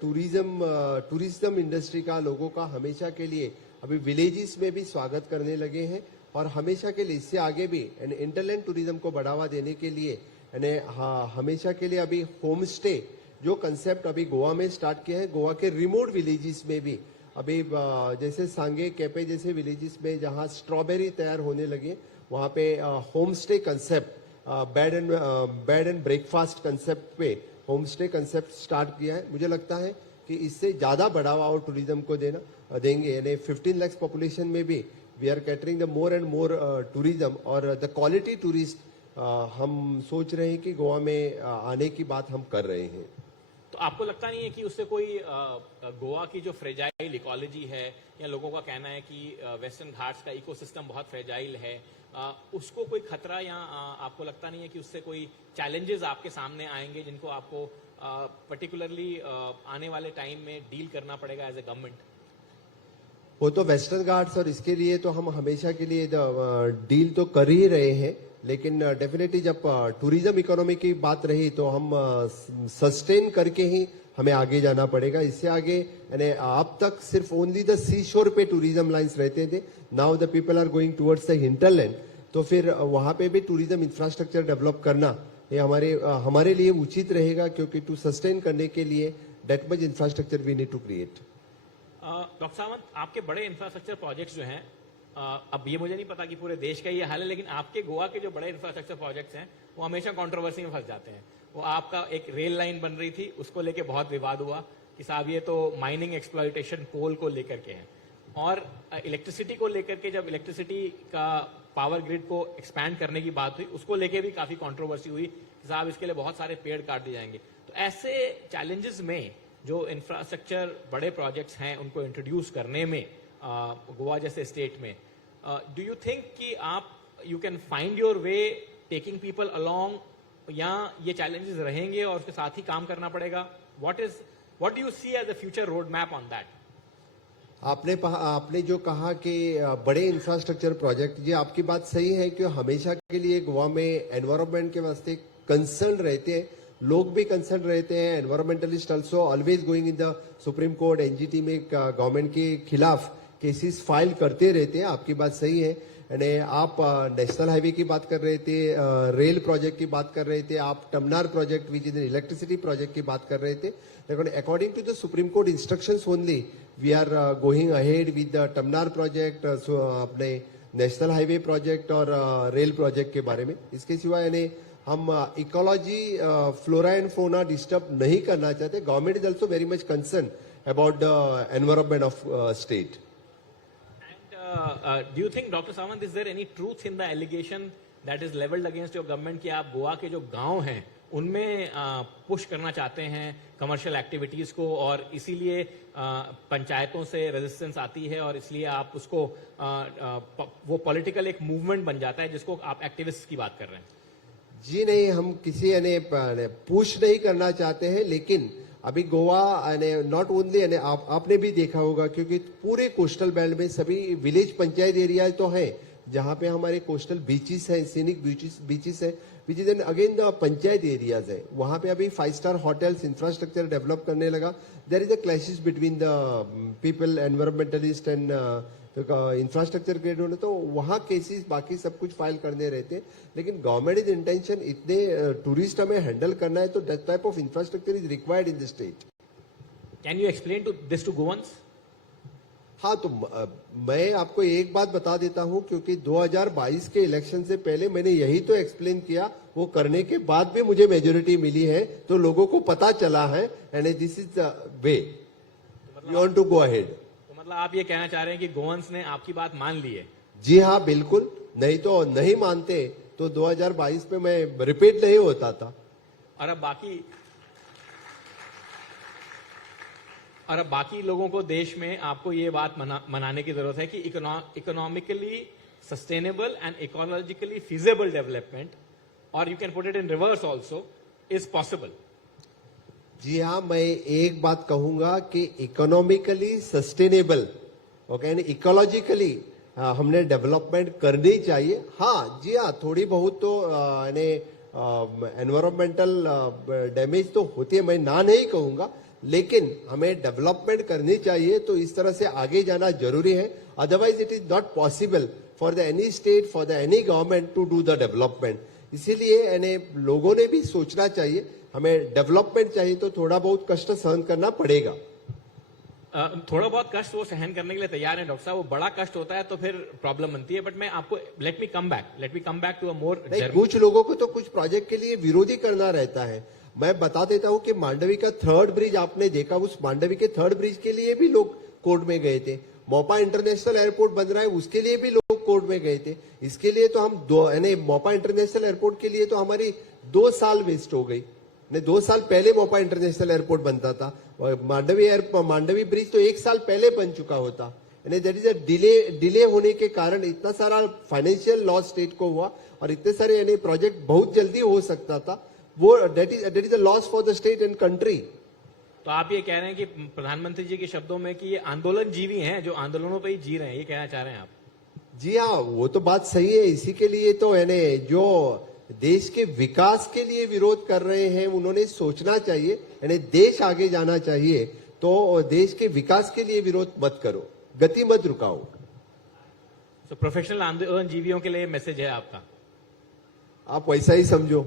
टूरिज्म इंडस्ट्री का लोगों का हमेशा के लिए अभी विलेजेस में भी स्वागत करने लगे हैं और हमेशा के लिए इससे आगे भी इंटरलैंड टूरिज्म को बढ़ावा देने के लिए हमेशा के लिए अभी होम स्टे जो कंसेप्ट अभी गोवा में स्टार्ट किया है, गोवा के रिमोट विलेजेस में भी अभी जैसे सांगे कैपे जैसे विलेजेस में जहां स्ट्रॉबेरी तैयार होने लगे, वहां पे home stay concept, bed and breakfast concept पे होम स्टे कंसेप्ट स्टार्ट किया है। मुझे लगता है कि इससे ज्यादा बढ़ावा और टूरिज्म को देंगे, यानी 15 लाख पॉपुलेशन में भी we are catering the more and more tourism और द क्वालिटी टूरिस्ट हम सोच रहे हैं कि गोवा में आने की बात हम कर रहे हैं। तो आपको लगता नहीं है कि उससे कोई गोवा की जो फ्रेजाइल इकोलॉजी है, या लोगों का कहना है कि वेस्टर्न घाट्स का इकोसिस्टम बहुत फ्रेजाइल है, उसको कोई खतरा, या आपको लगता नहीं है कि उससे कोई चैलेंजेस आपके सामने आएंगे जिनको आपको पर्टिकुलरली आने वाले टाइम में डील करना पड़ेगा एज ए गवर्नमेंट? वो तो वेस्टर्न घाट्स और इसके लिए तो हम हमेशा के लिए डील तो कर ही रहे हैं, लेकिन डेफिनेटली जब टूरिज्म इकोनॉमी की बात रही तो हम सस्टेन करके ही हमें आगे जाना पड़ेगा। इससे आगे यानी अब तक सिर्फ ओनली द सी शोर पे टूरिज्म लाइंस रहते थे, now the people are going towards the hinterland, तो फिर वहां पे भी टूरिज्म इंफ्रास्ट्रक्चर डेवलप करना ये हमारे लिए उचित रहेगा, क्योंकि टू सस्टेन करने के लिए that much infrastructure we need to create. Doctor Sawant, आपके बड़े इंफ्रास्ट्रक्चर प्रोजेक्ट्स जो हैं, अब ये मुझे नहीं पता कि पूरे देश का ये हाल है, लेकिन आपके गोवा के जो बड़े इंफ्रास्ट्रक्चर प्रोजेक्ट्स हैं वो हमेशा कंट्रोवर्सी में फंस जाते हैं। वो आपका एक रेल लाइन बन रही थी, उसको लेके बहुत विवाद हुआ कि साहब ये तो माइनिंग एक्सप्लॉयटेशन कोल को लेकर के है, और इलेक्ट्रिसिटी को लेकर के जब इलेक्ट्रिसिटी का पावर ग्रिड को एक्सपैंड करने की बात हुई, उसको लेके भी काफी कंट्रोवर्सी हुई कि साहब इसके लिए बहुत सारे पेड़ काट दिए जाएंगे। तो ऐसे चैलेंजेस में जो इंफ्रास्ट्रक्चर बड़े प्रोजेक्ट्स हैं उनको इंट्रोड्यूस करने में गोवा जैसे स्टेट में, डू यू थिंक कि आप you can find your way taking people along, या ये चैलेंजेस रहेंगे और उसके साथ ही काम करना पड़ेगा? What do you see as a future road map on that? आपने जो कहा कि बड़े इंफ्रास्ट्रक्चर प्रोजेक्ट, ये आपकी बात सही है कि हमेशा के लिए गोवा में एनवायरनमेंट के वास्ते कंसर्न रहते हैं, लोग भी कंसर्न रहते हैं, environmentalist also always going in the supreme court, NGT में गवर्नमेंट के खिलाफ केसेस फाइल करते रहते हैं। आपकी बात सही है। यानी आप नेशनल हाईवे की बात कर रहे थे, रेल प्रोजेक्ट की बात कर रहे थे, आप Tamnar project which is electricity project की बात कर रहे थे, लेकिन according to the supreme court instructions only we are going ahead with the Tamnar project, अपने नेशनल हाईवे प्रोजेक्ट और रेल प्रोजेक्ट के बारे में। इसके सिवा यानी हम ecology, flora and fauna disturb नहीं करना चाहते। Government is also very much concern about the environment of state. Do you think, Dr. Sawant, is there any truth in the allegation that is leveled against your government कि आप गोवा के जो गांव हैं उनमें पुश करना चाहते हैं कमर्शियल एक्टिविटीज को, और इसीलिए पंचायतों से रेजिस्टेंस आती है और इसलिए आप उसको वो पॉलिटिकल एक मूवमेंट बन जाता है जिसको आप एक्टिविस्ट की बात कर रहे हैं? जी नहीं, हम किसी पुश नहीं करना चाहते हैं, लेकिन अभी गोवा नॉट ओनली आपने भी देखा होगा, क्योंकि पूरे कोस्टल बेल्ट में सभी विलेज पंचायत एरिया तो हैं जहाँ पे हमारे कोस्टल बीचेस हैं, सीनिक बीचेस हैं, which is N again the panchayat areas है, वहाँ पे अभी 5 स्टार होटल्स इंफ्रास्ट्रक्चर डेवलप करने लगा. There is a clashes between the people, environmentalist and infrastructure grade होने, तो वहाँ केसेस बाकी सब कुछ फाइल करने रहते हैं. लेकिन गवर्नमेंट इज इंटेंशन इतने टूरिस्ट हमें हैंडल करना है, तो that type of infrastructure is required in the state. Can you explain to this to Goans? हाँ, तो मैं आपको एक बात बता देता हूं, क्योंकि 2022 के इलेक्शन से पहले मैंने यही तो एक्सप्लेन किया, वो करने के बाद भी मुझे मेजोरिटी मिली है, तो लोगों को पता चला है, and this is the way you want to go ahead. तो मतलब आप ये कहना चाह रहे हैं कि गोवंस ने आपकी बात मान ली है? जी हाँ, बिल्कुल. नहीं तो नहीं मानते तो 2022 में मैं रिपीट नहीं होता था. और अब बाकी लोगों को देश में आपको ये बात मनाने की जरूरत है कि economically sustainable and ecologically feasible development, और you can put it in reverse also, is possible. जी हाँ, मैं एक बात कहूंगा कि economically sustainable okay and ecologically हमने डेवलपमेंट करनी चाहिए. हाँ जी हाँ, थोड़ी बहुत तो एनवायरमेंटल डैमेज तो होती है, मैं ना नहीं कहूंगा, लेकिन हमें डेवलपमेंट करनी चाहिए. तो इस तरह से आगे जाना जरूरी है. Otherwise it is not possible for the any state, for the any government to do the development. इसीलिए लोगों ने भी सोचना चाहिए, हमें डेवलपमेंट चाहिए तो थोड़ा बहुत कष्ट सहन करना पड़ेगा. थोड़ा बहुत कष्ट वो सहन करने के लिए तैयार है डॉक्टर साहब. वो बड़ा कष्ट होता है तो फिर प्रॉब्लम बनती है. बट मैं आपको let me come back to a more. कुछ लोगों को तो कुछ प्रोजेक्ट के लिए विरोधी करना रहता है. मैं बता देता हूं कि मांडवी का 3rd ब्रिज आपने देखा, उस मांडवी के 3rd ब्रिज के लिए भी लोग कोर्ट में गए थे. मोपा इंटरनेशनल एयरपोर्ट बन रहा है, उसके लिए भी लोग कोर्ट में गए थे. इसके लिए तो हम मोपा इंटरनेशनल एयरपोर्ट के लिए तो हमारी 2 साल वेस्ट हो गई. 2 साल पहले मोपा इंटरनेशनल एयरपोर्ट बनता था, मांडवी ब्रिज तो 1 साल पहले बन चुका होता. दैट इज अ डिले होने के कारण इतना सारा फाइनेंशियल लॉस स्टेट को हुआ, और इतने सारे प्रोजेक्ट बहुत जल्दी हो सकता था. वो that is a loss for the state and country. तो आप ये कह रहे हैं कि प्रधानमंत्री जी के शब्दों में कि ये आंदोलन जीवी हैं, जो आंदोलनों पे ही जी रहे हैं, ये कहना चाह रहे हैं आप? जी हाँ, वो तो बात सही है. इसी के लिए तो जो देश के विकास के लिए विरोध कर रहे हैं, उन्होंने सोचना चाहिए. देश आगे जाना चाहिए तो देश के विकास के लिए विरोध मत करो, गति मत रुकाओ. तो प्रोफेशनल आंदोलन जीवियों के लिए मैसेज है आपका? आप वैसा ही समझो.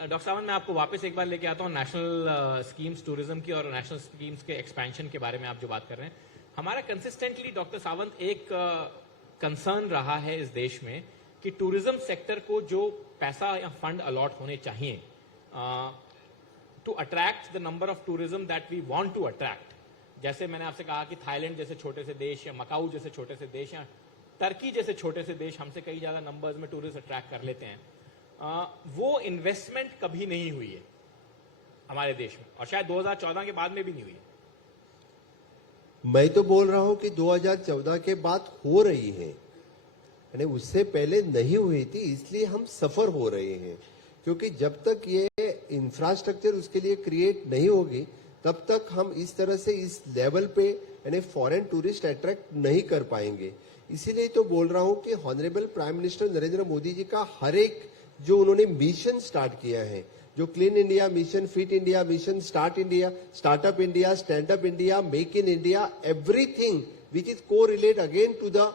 डॉक्टर सावंत, मैं आपको वापस एक बार लेके आता हूँ नेशनल स्कीम्स टूरिज्म की और नेशनल स्कीम्स के एक्सपेंशन के बारे में आप जो बात कर रहे हैं. हमारा कंसिस्टेंटली डॉक्टर सावंत एक कंसर्न रहा है इस देश में कि टूरिज्म सेक्टर को जो पैसा या फंड अलॉट होने चाहिए to attract the number of tourism that we want to attract, जैसे मैंने आपसे कहा कि थाईलैंड जैसे छोटे से देश या मकाऊ जैसे छोटे से देश या टर्की जैसे छोटे से देश हमसे कई ज्यादा नंबर्स में टूरिस्ट अट्रैक्ट कर लेते हैं, वो इन्वेस्टमेंट कभी नहीं हुई है हमारे देश में, और शायद 2014 के बाद में भी नहीं हुई है. मैं तो बोल रहा हूं कि 2014 के बाद हो रही है, उससे पहले नहीं हुई थी. इसलिए हम सफर हो रहे हैं, क्योंकि जब तक ये इंफ्रास्ट्रक्चर उसके लिए क्रिएट नहीं होगी, तब तक हम इस तरह से इस लेवल पे फॉरेन टूरिस्ट अट्रैक्ट नहीं कर पाएंगे. इसीलिए तो बोल रहा हूं कि honourable prime minister Narendra Modi ji का हर एक जो उन्होंने मिशन स्टार्ट किया है, जो clean India mission, fit India mission, startup India, stand up India, make in India, everything which is correlate again to the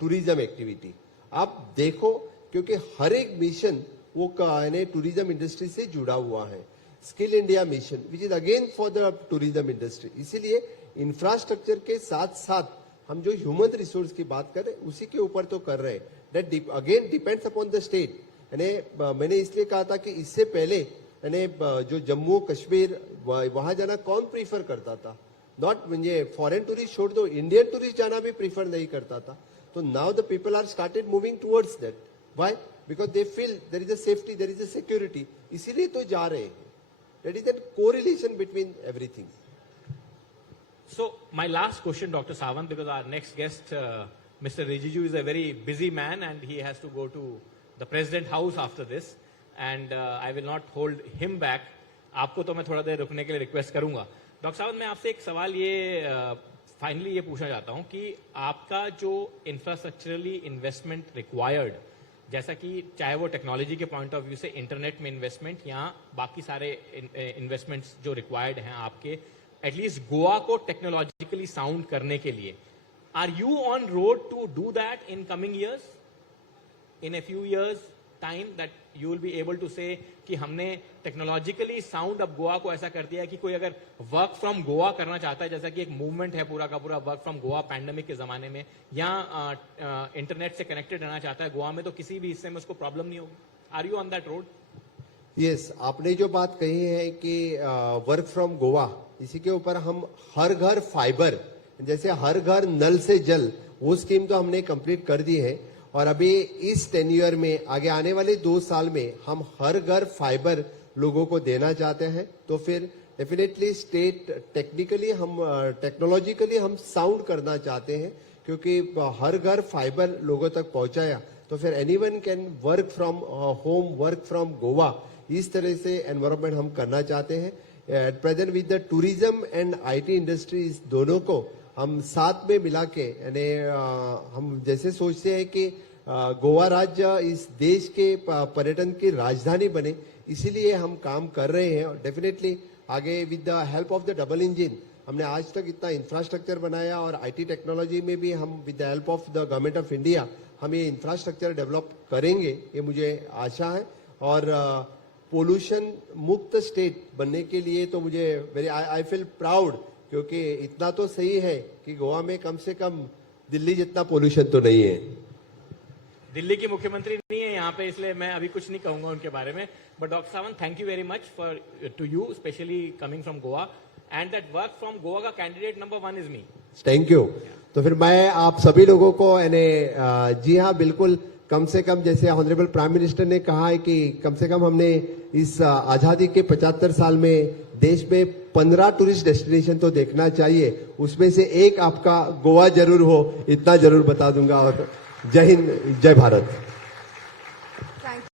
tourism activity. आप देखो, क्योंकि हर एक मिशन वो टूरिज्म इंडस्ट्री से जुड़ा हुआ है. Skill India mission which is again for the tourism industry. इसीलिए इंफ्रास्ट्रक्चर के साथ साथ हम जो ह्यूमन रिसोर्स की बात कर रहे हैं, उसी के ऊपर तो कर रहे हैं. That again depends upon the state. मैंने इसलिए कहा था कि इससे पहले जो जम्मू कश्मीर वहां जाना कौन प्रीफर करता था? नॉट म्हणजे फॉरेन टूरिस्ट छोड़ दो, इंडियन टूरिस्ट जाना भी प्रीफर नहीं करता था. तो now the people are started moving towards that. Why? Because they feel there is a safety, there is a security. इसीलिए तो जा रहे हैं. That is the correlation between everything. So my last question, Dr. Sawant, because our next guest, Mr. Rijiju, is a very busy man and he has to go to the President House after this, and I will not hold him back. आपको तो मैं थोड़ा देर रुकने के लिए रिक्वेस्ट करूंगा. डॉक्टर सावंत, मैं आपसे एक सवाल ये फाइनली ये पूछना चाहता हूं कि आपका जो इंफ्रास्ट्रक्चरली इन्वेस्टमेंट रिक्वायर्ड, जैसा कि चाहे वो टेक्नोलॉजी के पॉइंट ऑफ व्यू से इंटरनेट में इन्वेस्टमेंट या बाकी सारे इन्वेस्टमेंट्स जो रिक्वायर्ड हैं आपके, एटलीस्ट गोवा को टेक्नोलॉजिकली साउंड करने के लिए, are you on road to do that in coming years, in a few years time, that you will be able to say कि हमने टेक्नोलॉजिकली साउंड अब गोवा को ऐसा कर दिया है कि कोई अगर वर्क फ्रॉम गोवा करना चाहता है, जैसा कि एक मूवमेंट है पूरा का पूरा वर्क फ्रॉम गोवा पैंडेमिक के जमाने में, या इंटरनेट से कनेक्टेड रहना चाहता है गोवा में, तो किसी भी हिस्से में उसको प्रॉब्लम नहीं होगी? Are you on that road? Yes, आपने जो बात कही है कि वर्क फ्रॉम गोवा, इसी के ऊपर हम हर घर फाइबर, जैसे हर घर नल से जल, वो स्कीम तो हमने कंप्लीट कर दी है। और अभी इस टेन्यूअर में आगे आने वाले 2 साल में हम हर घर फाइबर लोगों को देना चाहते हैं। तो फिर डेफिनेटली स्टेट टेक्निकली हम टेक्नोलॉजिकली हम साउंड करना चाहते हैं, क्योंकि हर घर फाइबर लोगों तक पहुंचाया तो फिर anyone can work from home, work from Goa, इस तरह से एनवायरनमेंट हम करना चाहते हैं। At present with the tourism and IT industry, इस दोनों को हम साथ में मिला के, यानी हम जैसे सोचते हैं कि गोवा राज्य इस देश के पर्यटन की राजधानी बने, इसीलिए हम काम कर रहे हैं। और डेफिनेटली आगे with the help of the double engine, हमने आज तक इतना इंफ्रास्ट्रक्चर बनाया और आईटी टेक्नोलॉजी में भी हम with the help of the government of India हम ये इंफ्रास्ट्रक्चर डेवलप करेंगे, ये मुझे आशा है। और पोल्यूशन मुक्त स्टेट बनने के लिए तो मुझे आई फील प्राउड, क्योंकि इतना तो सही है कि गोवा में कम से कम दिल्ली जितना पोल्यूशन तो नहीं है। दिल्ली की मुख्यमंत्री नहीं है यहाँ पे, इसलिए मैं अभी कुछ नहीं कहूंगा उनके बारे में। But doctor Sawant, thank you very much for to you, specially coming from Goa, and that work from Goa का candidate number 1 is me. Thank you. तो फिर मैं आप सभी लोगों को, यानी जी हाँ, बिल्कुल, कम से कम जैसे ऑनरेबल प्राइम मिनिस्टर ने कहा है कि कम से कम हमने इस आजादी के 75 साल में देश में 15 टूरिस्ट डेस्टिनेशन तो देखना चाहिए, उसमें से एक आपका गोवा जरूर हो, इतना जरूर बता दूंगा। और जय हिंद, जय भारत।